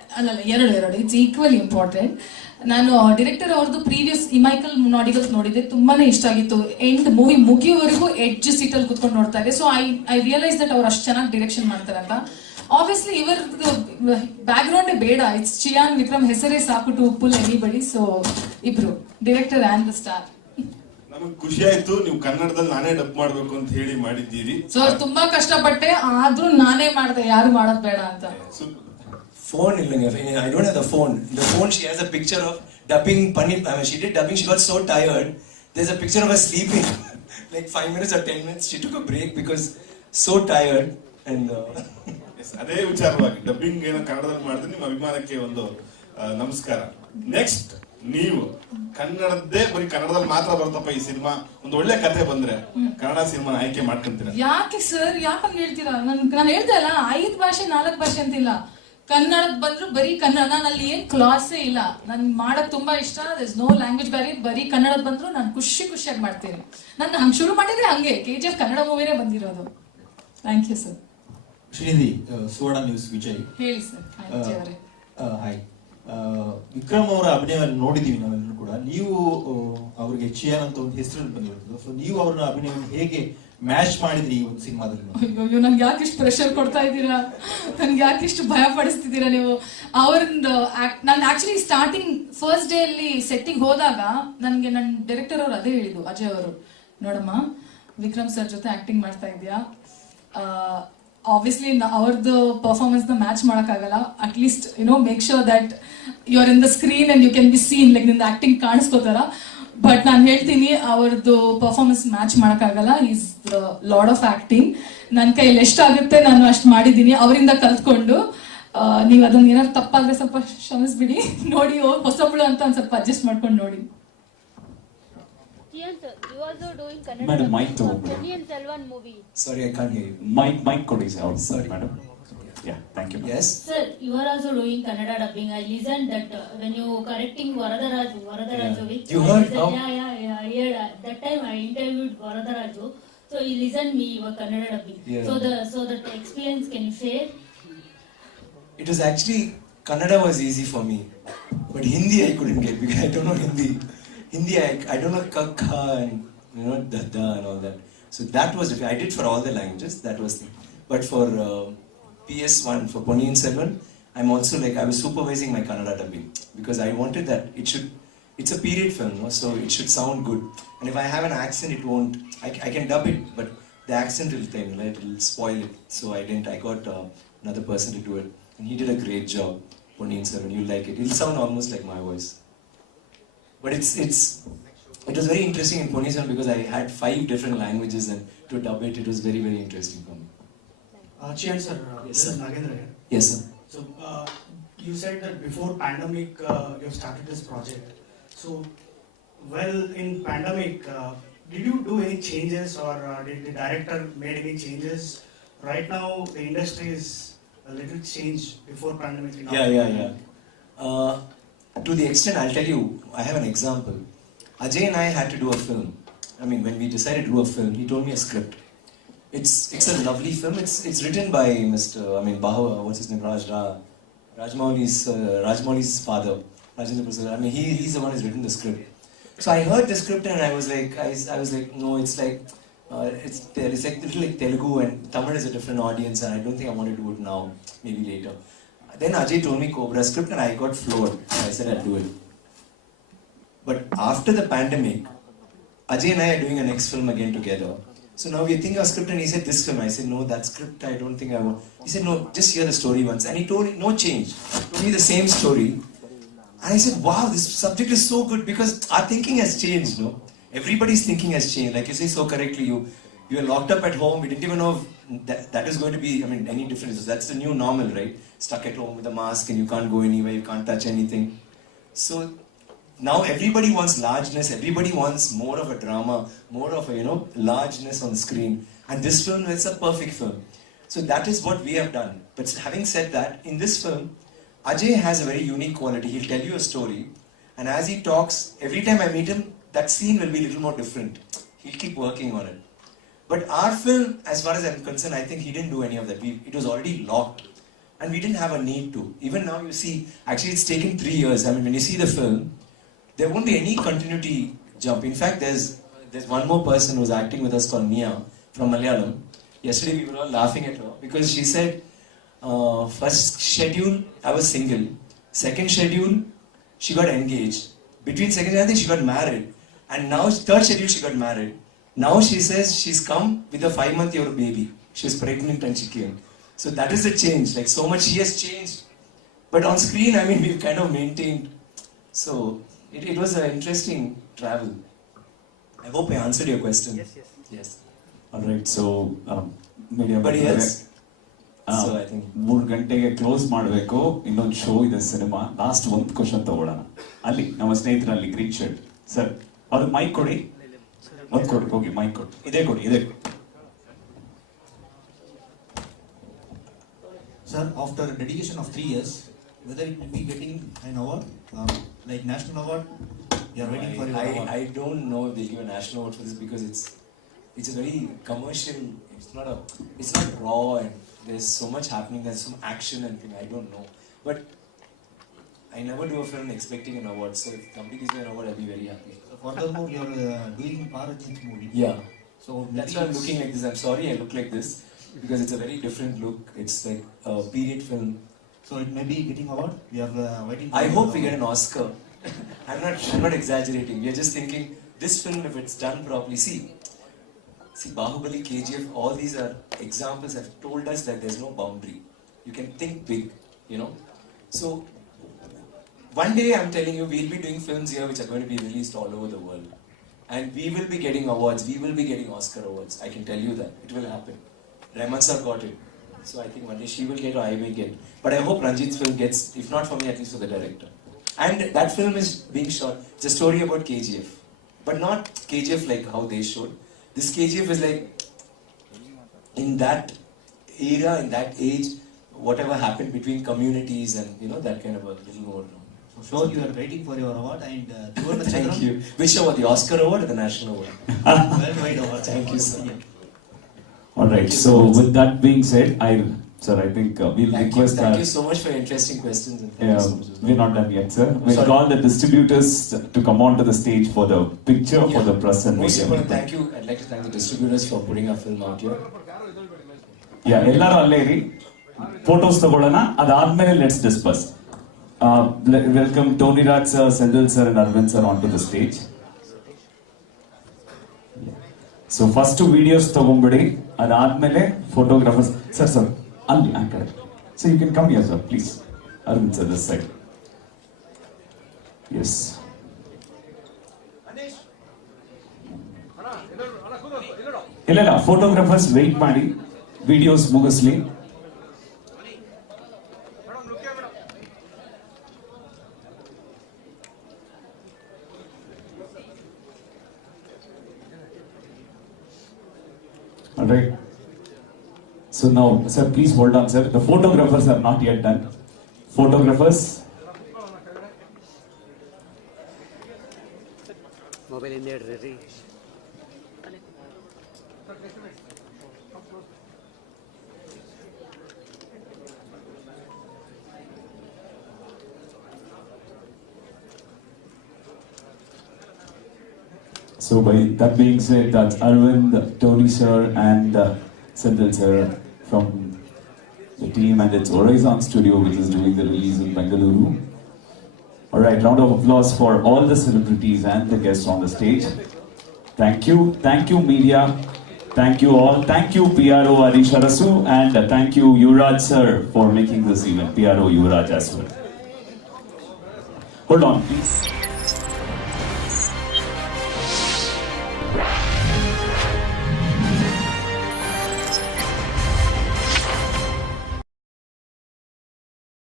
ಅಲ್ಲಲ್ಲ ಎರಡು ಇಟ್ಸ್ ಈಕ್ವಲಿ ಇಂಪಾರ್ಟೆಂಟ್. ನಾನು ಡೈರೆಕ್ಟರ್ ಅವ್ರದ್ದು ಪ್ರೀವಿಯಸ್ ಇಮೈಕಲ್ ನಾಡಿಗಲ್ಸ್ ನೋಡಿದ್ದೆ, ತುಂಬಾನೇ ಇಷ್ಟ ಆಗಿತ್ತು. ಎಂಡ್ ಮೂವಿ ಮುಗಿಯುವವರೆಗೂ ಎಡ್ಜ್ ಸೀಟಲ್ಲಿ ಕುತ್ಕೊಂಡು ನೋಡ್ತಾ ಇದ್ದೆ. ಸೊ ಐ ರಿಯಲೈಸ್ ದಟ್ ಅವ್ರು ಅಷ್ಟು ಚೆನ್ನಾಗಿ ಡೈರೆಕ್ಷನ್ ಮಾಡ್ತಾರೆ ಅಂತ. ಆಬ್ವಿಯಸ್ಲಿ ಇವ್ರದ್ದು ಬ್ಯಾಕ್ ಗ್ರೌಂಡೇ ಬೇಡ, ಇಟ್ಸ್ ಚಿಯಾನ್ ವಿಕ್ರಮ್ ಹೆಸರೇ ಸಾಕು ಟು ಪುಲ್ ಎನಿಬಡಿ. ಸೊ ಇಬ್ರು ಡೈರೆಕ್ಟರ್ ಆ್ಯಂಡ್ ದ ಸ್ಟಾರ್. ನಮಗೆ ಖುಷಿ ಆಯ್ತು ನೀವು ಕನ್ನಡದಲ್ಲಿ ನಾನೇ ಡಬ್ ಮಾಡ್ಬೇಕು ಅಂತ ಹೇಳಿ ಮಾಡಿದ್ದೀರಿ. ಸೊ ತುಂಬಾ ಕಷ್ಟಪಟ್ಟೆ, ಆದ್ರೂ ನಾನೇ ಮಾಡಿದೆ, ಯಾರು ಮಾಡೋದ್ ಬೇಡ ಅಂತ. Phone I don't have the phone. The phone, she has a picture of dubbing she did dubbing, she got so tired. There's a picture of her sleeping. Like 5 minutes or 10 minutes. She took a break because so tired. And ಅದೇ ವಿಚಾರವಾಗಿ dubbing ಏನೋ ಕನ್ನಡದಲ್ಲಿ ಮಾಡಿದ್ರೆ ನಿಮ್ಮ ಅಭಿಮಾನಕ್ಕೆ ಒಂದು ನಮಸ್ಕಾರ. Next ನೀವು ಕನ್ನಡದ್ದೇ ಬರೀ ಕನ್ನಡದಲ್ಲಿ ಮಾತ್ರ ಬರ್ತಪ್ಪ ಈ ಸಿನಿಮಾ, ಒಂದು ಒಳ್ಳೆ ಕತೆ ಬಂದ್ರೆ ಕನ್ನಡ ಸಿನಿಮಾ ಆಯ್ಕೆ ಮಾಡ್ಕೊಂತೀರಾ? ಯಾಕೆ ಸರ್, ಯಾಕಂತ ಹೇಳ್ತೀರಾ? ನಾನು ಹೇಳ್ದೆ ಅಲ್ಲ, 5 ಭಾಷೆ 4 ಭಾಷೆ ಅಂತಿಲ್ಲ. ಕನ್ನಡದ್ ಬಂದ್ರು ಬರೀ ಕನ್ನಡ, ನಾನು ಅಲ್ಲಿ ಏನ್ ಕ್ಲಾಸೇ ಇಲ್ಲ. ನನ್ ಮಾಡಕ್ ತುಂಬಾ ಇಷ್ಟ. This no language barrier. ಬರೀ ಕನ್ನಡದ್ ಬಂದ್ರು ನಾನು ಖುಷಿಯಾಗಿ ಮಾಡ್ತೀನಿ. ನಾನು ಹಂಗೆ ಶುರು ಮಾಡಿದ್ರೆ ಹಂಗೆ KGF ಕನ್ನಡ ಮೂವಿನೇ ಬಂದಿರೋದು. Thank you sir. Srinidhi, Suvarna news Vijay. ಹೇಳಿ ಸರ್. ಹಾಯ್. ವಿಕ್ರಮ್ ಅವರ ಅಭಿನಯವನ್ನು ನೋಡಿದೀವಿ ನಾವೆಲ್ಲರೂ ಕೂಡ. ನೀವು ಅವ್ರಿಗೆ ಚಿಯಾನ್ ಅಂತ ಒಂದು ಹೆಸರು ಬಂದಿರೋದು. ಸೊ ನೀವು ಅವ್ರನ್ನ ಅಭಿನಯವನ್ನು ಹೇಗೆ ಮ್ಯಾಚ್ ಮಾಡಿದ್ರಿ ಈ ಒಂದು ಸಿನಿಮಾದಲ್ಲಿ? ಅಯ್ಯೋ, ನನ್ಗೆ ಯಾಕೆ ಇಷ್ಟು ಪ್ರೆಷರ್ ಕೊಡ್ತಾ ಇದ್ದೀರಾ? ನನ್ಗೆ ಯಾಕೆ ಇಷ್ಟು ಭಯ ಪಡಿಸ್ತಿದ್ದೀರಾ ನೀವು? ಅವ್ರದ್ದು ನಾನು ಆಕ್ಚುಲಿ ಸ್ಟಾರ್ಟಿಂಗ್ ಫಸ್ಟ್ ಡೇ ಅಲ್ಲಿ ಸೆಟ್ಟಿಂಗ್ ಹೋದಾಗ ನನಗೆ ನನ್ನ ಡೈರೆಕ್ಟರ್ ಅವ್ರು ಅದೇ ಹೇಳಿದ್ದು, ಅಜಯ್ ಅವರು, ನೋಡಮ್ಮ ವಿಕ್ರಮ್ ಸರ್ ಜೊತೆ ಆಕ್ಟಿಂಗ್ ಮಾಡ್ತಾ ಇದೆಯಾ, ಆಬ್ವಿಯಸ್ಲಿ ಅವ್ರದ್ದು ಪರ್ಫಾರ್ಮೆನ್ಸ್ ನ ಮ್ಯಾಚ್ ಮಾಡೋಕ್ಕಾಗಲ್ಲ. At least make sure that you are in the screen and you can be seen, like ನಿಂದ ಆಕ್ಟಿಂಗ್ ಕಾಣಿಸ್ಕೋತಾರ. ಬಟ್ ನಾನು ಹೇಳ್ತೀನಿ, ಅವ್ರದ್ದು ಪರ್ಫಾರ್ಮೆನ್ಸ್ ಮ್ಯಾಚ್ ಮಾಡೋಕ್ಕಾಗಲ್ಲ. Is the lord of acting. ನನ್ನ ಕೈಯಲ್ಲಿ ಎಷ್ಟಾಗುತ್ತೆ ನಾನು ಅಷ್ಟು ಮಾಡಿದ್ದೀನಿ, ಅವರಿಂದ ಕಲ್ತ್ಕೊಂಡು. ನೀವು ಅದನ್ನ ಏನಾದ್ರು ತಪ್ಪಾದ್ರೆ ಸ್ವಲ್ಪ ಕ್ಷಮಿಸ್ಬಿಡಿ. ನೋಡಿ, ಹೊಸಬ್ಳು ಅಂತ ಒಂದು ಸ್ವಲ್ಪ ಅಡ್ಜಸ್ಟ್ ಮಾಡ್ಕೊಂಡು ನೋಡಿ. Madam, mic to sorry, I can't hear you. Mic ಕೊಡಿ sir. Sorry, madam. Yeah, thank you. Yes. Sir, you are also doing Kannada dubbing. I listened that when you correcting Varadaraju with. You heard? Yeah. I heard. That time I interviewed Varadaraju, so he listened me your Kannada dubbing. Yeah. So that experience can you share? It was actually Kannada was easy for me, but Hindi I couldn't get because I don't know Hindi. I don't know kakha and dada and all that. So that was I did for all the languages. That was the, but for PS1 for Ponniyin Selvan, I'm also I was supervising my Kannada dubbing because I wanted that it's a period film, so it should sound good. And if I have an accent, it won't. I can dub it, but the accent will it will spoil it. So I didn't. I got another person to do it, and he did a great job. Ponniyin Selvan, you'll like it. It'll sound almost like my voice. But it was very interesting in Ponniyin Selvan because I had 5 different languages, and to dub it was very, very interesting for me. Chiyan sir, Yes, this sir. is Nagendra here. Yes, sir. So you said that before pandemic you have started this project. So in pandemic, did you do any changes or did the director made any changes? Right now the industry is a little changed before pandemic. Yeah. To the extent, I'll tell you, I have an example. Ajay and I had to do a film. I mean, when we decided to do a film, he told me a script. It's a lovely film. It's written by Mr. Bahwa, what's his name? Rajmouli's father, Rajendra Prasad. I mean, he's the one who's written the script. So I heard the script and I was like, no, it's like little like Telugu, and Tamil is a different audience, and I don't think I want to do it now. Maybe later. Then Ajay told me Cobra script and I got floored. I said I'll do it. But after the pandemic, Ajay and I are doing a next film again together. So now we think of script and he said this film. I said no, that script I don't think I want. He said no, just hear the story once. And he told me no change. He told me the same story. And I said wow, this subject is so good because our thinking has changed, no? Everybody's thinking has changed. Like you say so correctly, you are locked up at home. We didn't even know if that is going to be, any difference. That's the new normal, right? Stuck at home with a mask and you can't go anywhere, you can't touch anything. So now everybody wants largeness, everybody wants more of a drama, more of a, largeness on the screen. And this film is a perfect film. So that is what we have done. But having said that, in this film, Ajay has a very unique quality. He'll tell you a story, and as he talks, every time I meet him, that scene will be a little more different. He'll keep working on it. But our film, as far as I'm concerned, I think he didn't do any of that. It was already locked. And we didn't have a need to. Even now you see, actually it's taken 3 years. I mean, when you see the film, there won't be any continuity jump. In fact, there's one more person who's acting with us called Mia from Malayalam. Yesterday we were all laughing at her because she said, first schedule I was single, second schedule she got engaged, between second I think she got married, and now third schedule she got married. Now she says she's come with a 5-month-old baby. She was pregnant and she came. So that is the change. Like so much she has changed. But on screen, I mean, we've kind of maintained. So it was an interesting travel. I hope I answered your question. Yes. All right. So media. Anybody else? So I think 3 ಗಂಟೆಗೆ close ಮಾಡಬೇಕು. ಇನ್ನೊಂದು show ಇದೆ cinema. Last ಒಂದು question ತಗೊಳ್ಳೋಣ. ಅಲ್ಲಿ ನಮ್ಮ ಸ್ನೇಹಿತರಲ್ಲಿ green shirt sir ಅದು mic ಕೊಡಿ. ಮತ್ತೆ ಕೊಡಿ ಹೋಗಿ ಮೈಕ್ ಕೊಡಿ. ಇದೇ ಕೊಡಿ. Sir, after a dedication of 3 years, whether it will be getting an award, like national award, you are waiting for your award. I don't know if they'll give a national award for this because it's a very commercial. It's not raw and there's so much happening. There's some action and thing. I don't know, but I never do a film expecting an award. So if somebody gives me an award, I'll be very happy. So furthermore, you are doing Parajit movie. Yeah. So That's why I'm looking like this. I'm sorry I look like this because it's a very different look. It's like a period film. So it may be getting award. We are waiting. For I your hope we award. get an Oscar. I'm not exaggerating. We are just thinking this film, if it's done properly. See, Bahubali, KGF, all these are examples have told us that there's no boundary. You can think big, you know. So one day I'm telling you, we'll be doing films here which are going to be released all over the world, and we will be getting awards. We will be getting Oscar awards. I can tell you that it will happen. Rahman sir got it, so I think one day she will get or I will get. But I hope Ranjit's film gets, if not for me, at least for the director. And that film is being shot. It's a story about KGF, but not KGF like how they showed. This KGF is like in that era, in that age, whatever happened between communities and that kind of a little more. So sure, you are waiting for your award and Thank you. Which award? The Oscar award or the national award? worldwide award. Thank you, sir. All right. So with that being said, I think we'll request Thank you so much for your interesting questions. And thank you so much. we're not done yet, sir. We'll call the distributors to come onto the stage for the picture for the press and Most media. important, thank you. I'd like to thank the distributors for putting our film out here. ಎಲ್ಲರೂ ಅಲ್ಲೇ ಇರಿ. Photos ತಗೊಳ್ಳೋಣ. ಅದಾದ್ಮೇಲೆ let's discuss. Welcome Tony Raj sir, Senthil sir and Arvind sir onto the stage. So first videos ತಗೊಂಡ್ಬಿಡಿ. ಅದಾದ್ಮೇಲೆ photographers sir ಅಲ್ಲಿ ಆ ಕಡೆ. So you can come here sir please. Arvind sir this side. Yes. ಇಲ್ಲ ಫೋಟೋಗ್ರಾಫರ್ಸ್ ವೆಯ್ಟ್ ಮಾಡಿ videos ಮುಗಿಸ್ಲಿ. All right. So now, sir, please hold on, sir. The photographers are not yet done. Photographers. Mobile in there, ready. So by that being said, that's Arvind, Tony sir and Sandal sir from the team, and it's Horizon Studio which is doing the release in Bengaluru. Alright, round of applause for all the celebrities and the guests on the stage. Thank you media, thank you all, thank you PRO Arish Arasu, and thank you Yuvraj sir for making this event, PRO Yuvraj as well. Hold on please.